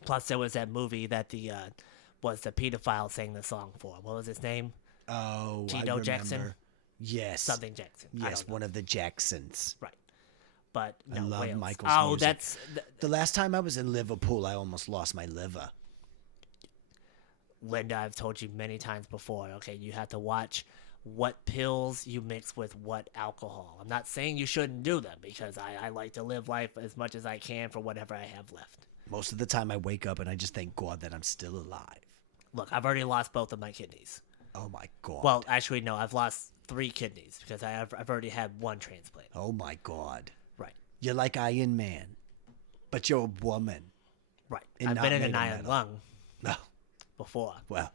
Plus, there was that movie that was the pedophile sang the song for. What was his name? Oh, I Tito remember. Jackson? Yes. Something Jackson. I Yes, don't know. one of the Jacksons. Right. But I no, love Wales. Michael's Oh, music. that's The last time I was in Liverpool, I almost lost my liver. Linda. I've told you many times before. Okay, you have to watch what pills you mix with what alcohol. I'm not saying you shouldn't do them because I like to live life as much as I can for whatever I have left. Most of the time, I wake up and I just thank God that I'm still alive. Look, I've already lost both of my kidneys. Oh my God. Well, actually, no. I've lost 3 kidneys because I've already had 1 transplant. Oh my God. Right. You're like Iron Man, but you're a woman. Right. And I've not been in made an of iron metal. lung No. before. Well,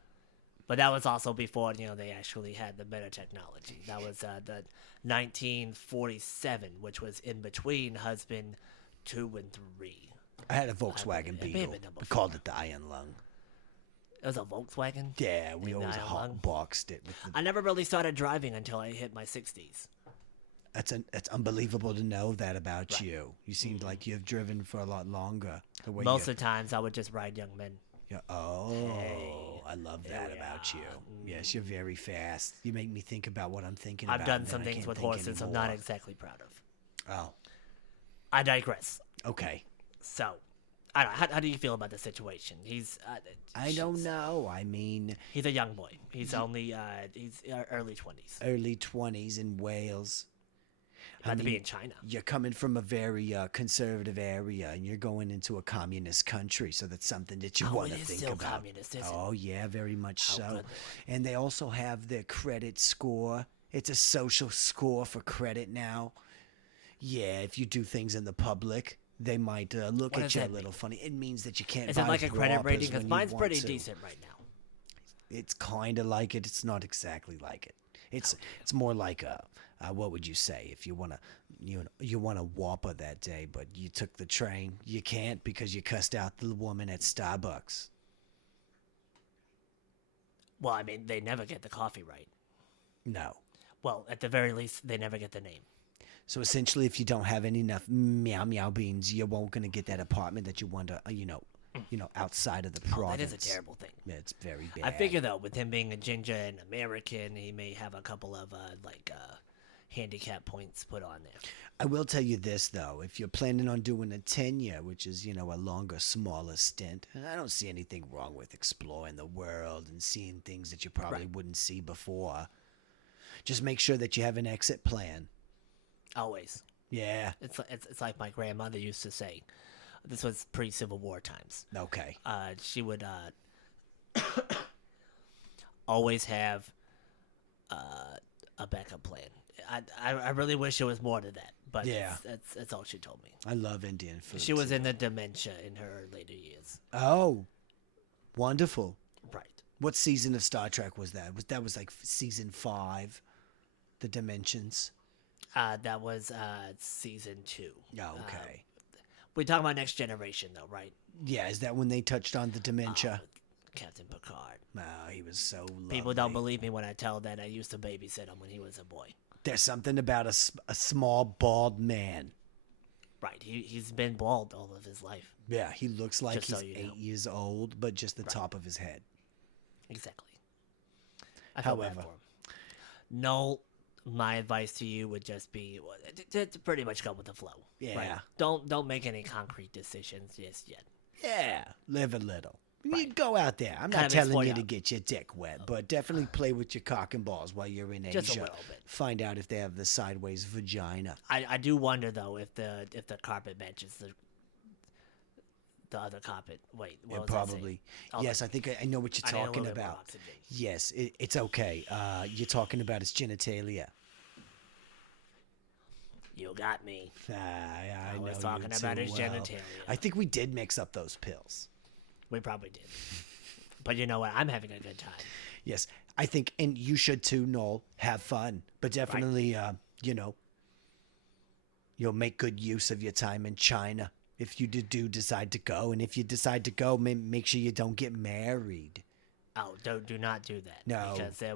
But that was also before, they actually had the better technology. That was the 1947, which was in between husband 2 and 3. I had a Volkswagen it may have Beetle. been number We called it the Iron Lung. It was a Volkswagen? Yeah, we In the always Iron hot Lung? boxed it. With the, I never really started driving until I hit my 60s. that's unbelievable to know that about you. You seemed like you've driven for a lot longer. The way Most of the times, I would just ride young men. I love that about you. Yes, you're very fast. You make me think about what I'm thinking I've about. done and then some I things can't with think horses I'm not anymore. exactly proud of. Oh, I digress. okay. So, I don't know. How do you feel about the situation? He's. I don't know. I mean, He's a young boy. He's only. He's early 20s. early 20s in Wales. About to be in China. You're coming from a very conservative area, and you're going into a communist country, so that's something that you want to it is think still about. communist, is it? Oh yeah, very much Oh, so. good Lord. And they also have their credit score. It's a social score for credit now. Yeah, if you do things in the public, they might look What at does you a that little funny. It means that you can't Is buy it like a credit whoppers rating? Because when you mine's want pretty to. decent right now. It's kind of like it. It's not exactly like it. It's more like a what would you say if you want to you want a Whopper that day, but you took the train. You can't because you cussed out the woman at Starbucks. Well, I mean, they never get the coffee right. No. Well, at the very least, they never get the name. So essentially, if you don't have enough meow meow beans, you won't gonna get that apartment that you want to outside of the Oh, province. that is a terrible thing. Yeah, it's very bad. I figure though, with him being a ginger and American, he may have a couple of handicap points put on there. I will tell you this though: if you're planning on doing a 10-year, which is a longer, smaller stint, I don't see anything wrong with exploring the world and seeing things that you probably wouldn't see before. Just make sure that you have an exit plan. Always. Yeah. It's like my grandmother used to say. This was pre-Civil War times. Okay. She would always have a backup plan. I really wish it was more to that, but Yeah. that's all she told me. I love Indian food. She was too. in the dementia in her later years. Oh, wonderful. Right. What season of Star Trek was that? That was like season 5, The Dimensions. That was season 2. Oh, okay. We're talking about Next Generation, though, right? Yeah, is that when they touched on the dementia? Captain Picard. Oh, he was so lovely. People don't believe me when I tell that I used to babysit him when he was a boy. There's something about a small, bald man. Right. He's been bald all of his life. Yeah, he looks like Just so he's you 8 know. years old, but just the top of his head. Exactly. I feel bad However. for him. No, my advice to you would just be to pretty much go with the flow. Yeah. Right? Don't make any concrete decisions just yet. Yeah, live a little. You go out there. I'm Kind not of telling explore you your- to get your dick wet, but definitely play with your cock and balls while you're in Just a Asia. little bit. Find out if they have the sideways vagina. I do wonder though if the carpet matches the other carpet. Wait, what was that saying? Probably. Oh, Yes, I think I know what you're I need a little talking bit more about. oxygen. Yes, it's okay. You're talking about his genitalia. You got me. I know was you talking about too his well. genitalia. I think we did mix up those pills. We probably did. But you know what? I'm having a good time. Yes, I think, and you should too, Noel. Have fun, but definitely, you'll make good use of your time in China if you do decide to go. And if you decide to go, make sure you don't get married. Oh, do not do that. No. Because they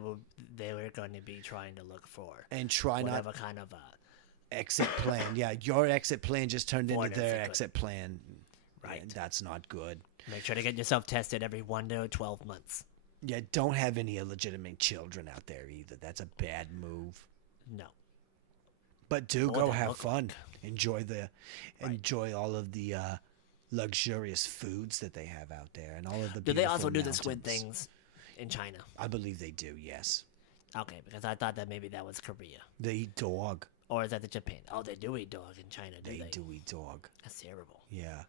were going to be trying to look for And try whatever not kind of exit plan. Yeah, your exit plan just turned into Borders, their it could. exit plan. Right. And that's not good. make sure to get yourself tested every 1 to 12 months. Yeah, don't have any illegitimate children out there either. That's a bad move. No. But do What go would that have look fun. Enjoy all of the luxurious foods that they have out there and all of the Do they beautiful also do the squid mountains. things in China? I believe they do, yes. Okay, because I thought that maybe that was Korea. They eat dog. Or is that the Japan? Oh, they do eat dog in China, do They they? do eat dog. That's terrible. Yeah.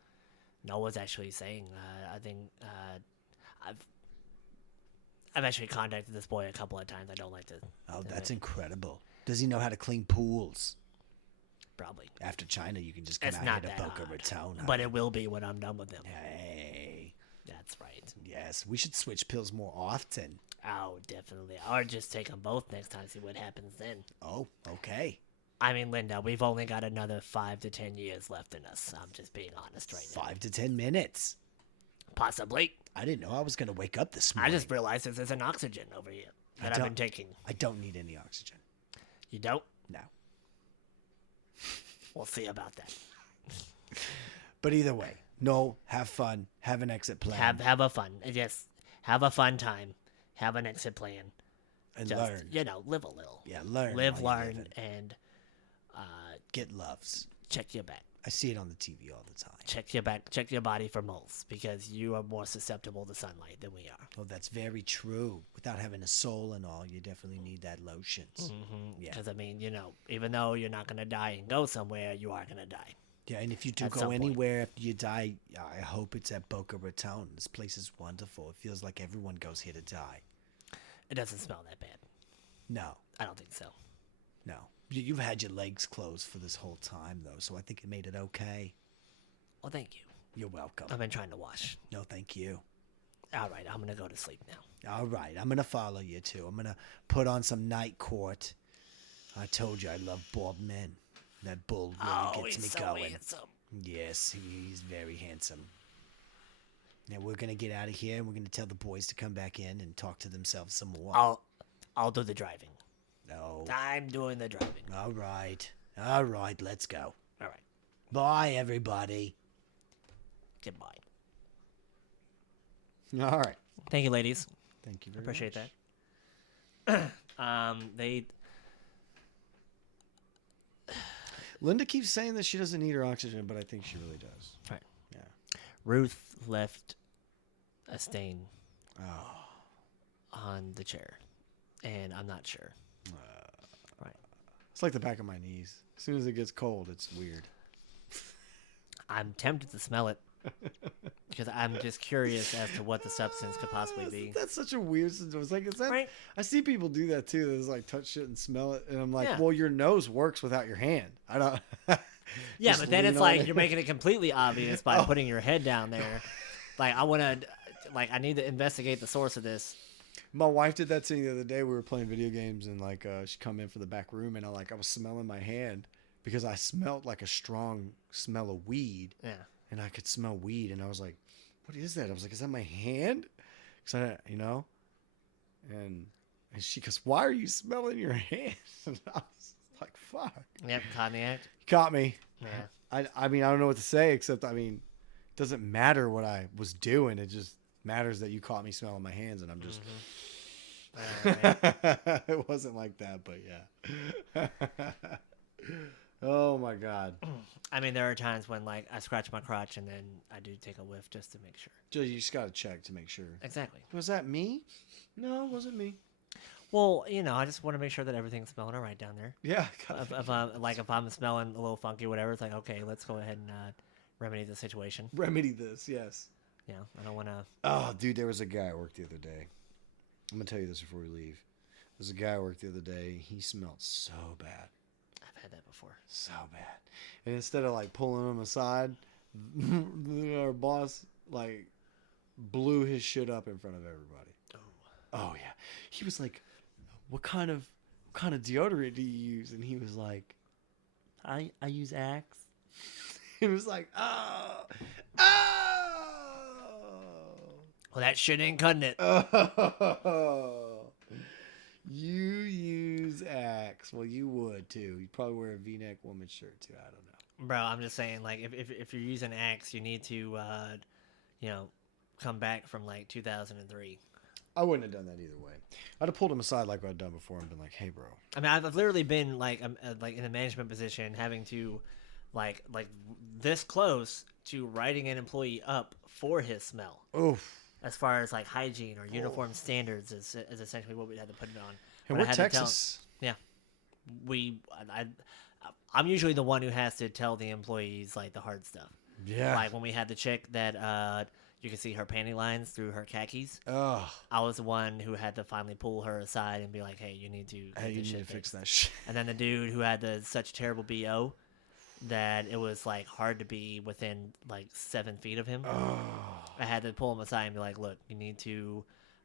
Noah's actually saying, I think I've actually contacted this boy a couple of times. I don't like to. Oh, that's incredible. Does he know how to clean pools? Probably. After China, you can just come It's out not here to that Boca hard. Raton. But it will be when I'm done with him. Hey. That's right. Yes, we should switch pills more often. Oh, definitely. Or just take them both next time, see what happens then. Oh, okay. I mean, Linda, we've only got another 5 to 10 years left in us. I'm just being honest right now. 5 to 10 minutes. Possibly. I didn't know I was going to wake up this I morning. just realized that there's an oxygen over here that I've been taking. I don't need any oxygen. You don't? No. We'll see about that. But either way, no, have fun. Have an exit plan. Have a fun. Yes. Have a fun time. Have an exit plan. and Just, learn. live a little. Yeah, learn. Live, while you're learn, living. and Get loves. check your back. I see it on the TV all the time. Check your body for moles because you are more susceptible to sunlight than we are. Oh, that's very true. Without having a soul and all, you definitely need that lotions. Mm-hmm. Yeah. Because I mean, even though you're not gonna die and go somewhere, you are gonna die. Yeah, and if you do At go some point. anywhere after you die, I hope it's at Boca Raton. This place is wonderful. It feels like everyone goes here to die. It doesn't smell that bad. No, I don't think so. no. You've had your legs closed for this whole time, though, so I think it made it okay. Well, thank you. You're welcome. I've been trying to wash. No, thank you. All right, I'm gonna go to sleep now. All right, I'm going to follow you, too. I'm going to put on some night court. I told you I love bald men. That bull really gets me so going. handsome. Yes, he's very handsome. Now we're gonna get out of here, and we're gonna tell the boys to come back in and talk to themselves some more. I'll do the driving. No. I'm doing the driving. All right, let's go. All right. Bye, everybody. Goodbye. All right. Thank you, ladies. Thank you very Appreciate much. that. Linda keeps saying that she doesn't need her oxygen, but I think she really does. Right. Yeah. Ruth left a stain Oh. on the chair, and I'm not sure. Right. It's like the back of my knees. As soon as it gets cold, it's weird. I'm tempted to smell it because I'm just curious as to what the substance could possibly be. That's such a weird situation. It's like, is that, Right. I see people do that too. There's like touch shit and smell it, and I'm like, Yeah. well, your nose works without your hand. I don't. Yeah, Just but then lean it's on like it. you're making it completely obvious by putting your head down there. Like I need to investigate the source of this. My wife did that to me the other day. We were playing video games, and like she come in for the back room, and I was smelling my hand because I smelled like a strong smell of weed, Yeah. and I could smell weed, and I was like, "What is that?" I was like, "Is that my hand?" Because and she goes, "Why are you smelling your hand?" And I was like, "Fuck." Yep, caught in the act. Caught me. Yeah. I mean, I don't know what to say except, I mean, it doesn't matter what I was doing. It just matters that you caught me smelling my hands, and I'm just. It wasn't like that, but yeah. Oh my God. I mean, there are times when like I scratch my crotch and then I do take a whiff just to make sure. You just gotta check to make sure. Exactly. Was that me? No, it wasn't me. Well, I just want to make sure that everything's smelling all right down there. Yeah. If I'm smelling a little funky, whatever, it's like, okay, let's go ahead and remedy the situation. Remedy this, yes. Yeah, I don't want to. Oh, dude, there was a guy at work the other day. I'm gonna tell you this before we leave. There's a guy at work the other day. He smelled so bad. I've had that before. So bad. And instead of like pulling him aside, our boss like blew his shit up in front of everybody. Oh yeah. He was like, what kind of deodorant do you use? And he was like, I use Axe. It was like, oh. Well, that shit ain't cutting it. Oh. You use Axe. Well, you would too. You'd probably wear a V-neck woman's shirt too. I don't know. Bro, I'm just saying, like, if you're using Axe, you need to, come back from like 2003. I wouldn't have done that either way. I'd have pulled him aside like I'd done before and been like, "Hey, bro." I mean, I've literally been like in a management position, having to, like this close to writing an employee up for his smell. Oof. As far as like hygiene or uniform standards is essentially what we had to put it on. And But I we're had to Texas. I'm usually the one who has to tell the employees like the hard stuff. Yeah. Like when we had the chick that you could see her panty lines through her khakis. Oh. I was the one who had to finally pull her aside and be like, "Hey, you need to Hey, you this need to shit fix fixed." that shit. And then the dude who had such terrible BO that it was like hard to be within like 7 feet of him. Oh. I had to pull him aside and be like, "Look, you need to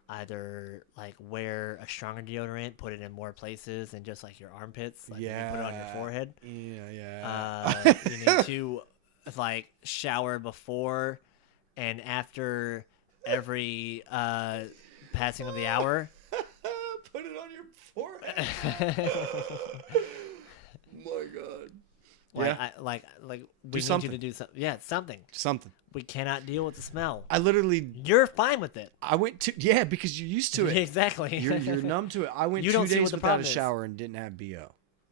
either like wear a stronger deodorant, put it in more places than just like your armpits, like maybe put it on your forehead. Yeah. You need to like shower before and after every passing of the hour." Put it on your forehead. My God. Like, Yeah. like we need something. you to do something. Yeah, something. Something. We cannot deal with the smell. I literally. You're fine with it. I went to because you're used to it. Exactly. You're numb to it. I went You 2 don't see days what the without a problem is. shower and didn't have BO.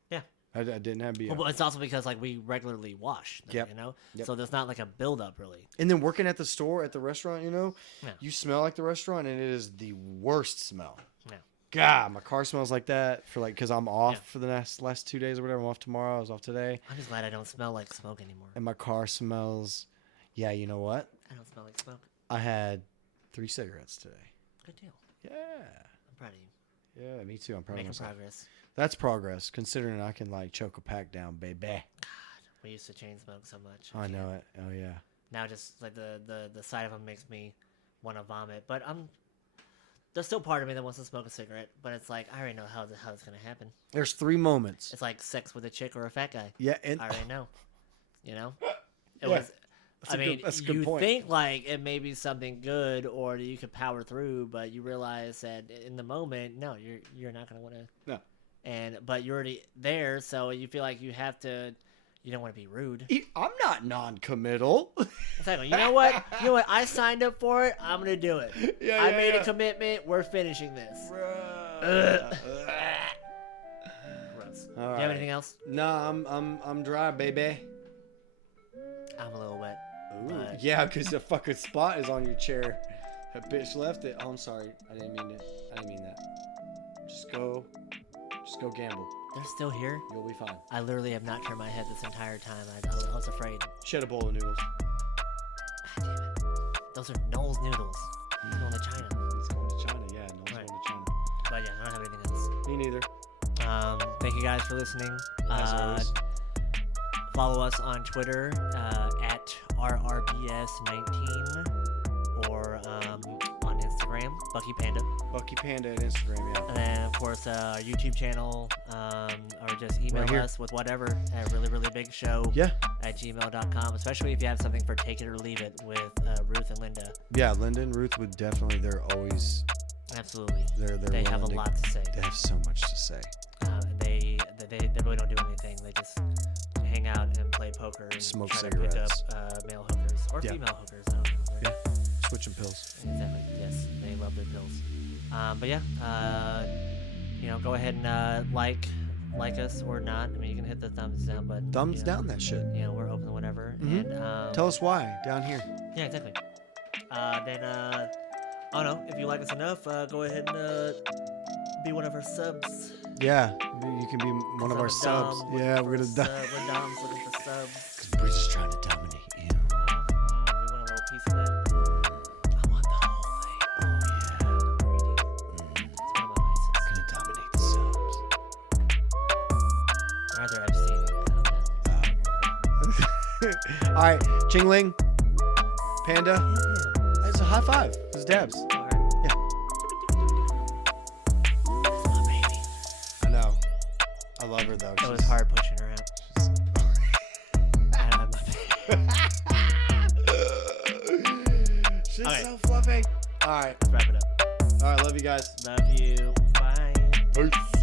Yeah. I didn't have BO. Well, it's also because like we regularly wash. Them, Yep. You know. Yep. So there's not like a buildup really. And then working at the store, at the restaurant, Yeah. you smell like the restaurant, and it is the worst smell. Yeah. God, my car smells like that because I'm off Yeah. for the last 2 days or whatever. I'm off tomorrow. I was off today, I'm just glad I don't smell like smoke anymore. and my car smells. Yeah, you know what? I don't smell like smoke. I had 3 cigarettes today. Good deal. Yeah, I'm proud of you. yeah, me too. I'm proud of Making myself. progress. That's progress, considering I can like choke a pack down, baby. We used to chain smoke so much. I know it. Oh yeah. Now just like the sight of them makes me want to vomit. But there's still part of me that wants to smoke a cigarette. But it's like I already know how it's gonna happen. There's 3 moments. It's like sex with a chick or a fat guy. Yeah, and I already know. You know. Yeah, that's I mean, that's a good you point. think like it may be something good or that you could power through, but you realize that in the moment, no, you're not gonna want to. No. But you're already there, so you feel like you have to. You don't want to be rude. I'm not non-committal. Exactly. You know what? I signed up for it. I'm gonna do it. Yeah, I yeah, made yeah. a commitment. We're finishing this. Bruh. Gross. All Do you have right. anything else? Nah, I'm dry, baby. I'm a little wet. Ooh, But- yeah, because the fucking spot is on your chair. That bitch left it. Oh, I'm sorry. I didn't mean it. I didn't mean that. Just go gamble. They're still here. You'll be fine. I literally have not turned my head this entire time. I was afraid. Shed a bowl of noodles. Ah, damn it. Those are Noel's noodles. He's going to China. It's going to China. Yeah, no, it's Right. going to China. But yeah, I don't have anything else. Me neither. Thank you guys for listening. As always. Follow us on Twitter at RRBS19 or on Instagram, Bucky Panda. Bucky Panda at Instagram, yeah. And then, of course, our YouTube channel, or just email Right here. us with whatever at reallyreallybigshow Yeah. at gmail.com, especially if you have something for Take It or Leave It with Ruth and Linda. Yeah, Linda and Ruth would definitely, they're always, Absolutely. they're They have a willing to- lot to say. They have so much to say. They really don't do anything. They just hang out and play poker and Smoke try cigarettes. to pick up male hookers or Yeah. female hookers. I don't know. Yeah. Switching pills. Exactly. Yes, they love their pills. But yeah, go ahead and like us or not. I mean, you can hit the thumbs down button. Thumbs down that shit. We're open to whatever. Mhm. And Tell us why down here. yeah, exactly. Then I don't know, if you like us enough, go ahead and be one of our subs. Yeah, you can be one of our subs. Yeah, we're gonna die. We're Doms looking for subs. Cause we're just trying to dominate you. You want a little piece of that? I want the whole thing. Oh yeah. Mm, It's one of my vices. gonna dominate the subs. Rather abstaining. All right, Chingling, Panda. Yeah. It's a high five. It's dabs. All right. That's my baby. I know. I love her though. It was hard pushing her out. Out of my She's Okay. so fluffy. All right. Wrap it up. All right. Love you guys. Love you. Bye. Peace.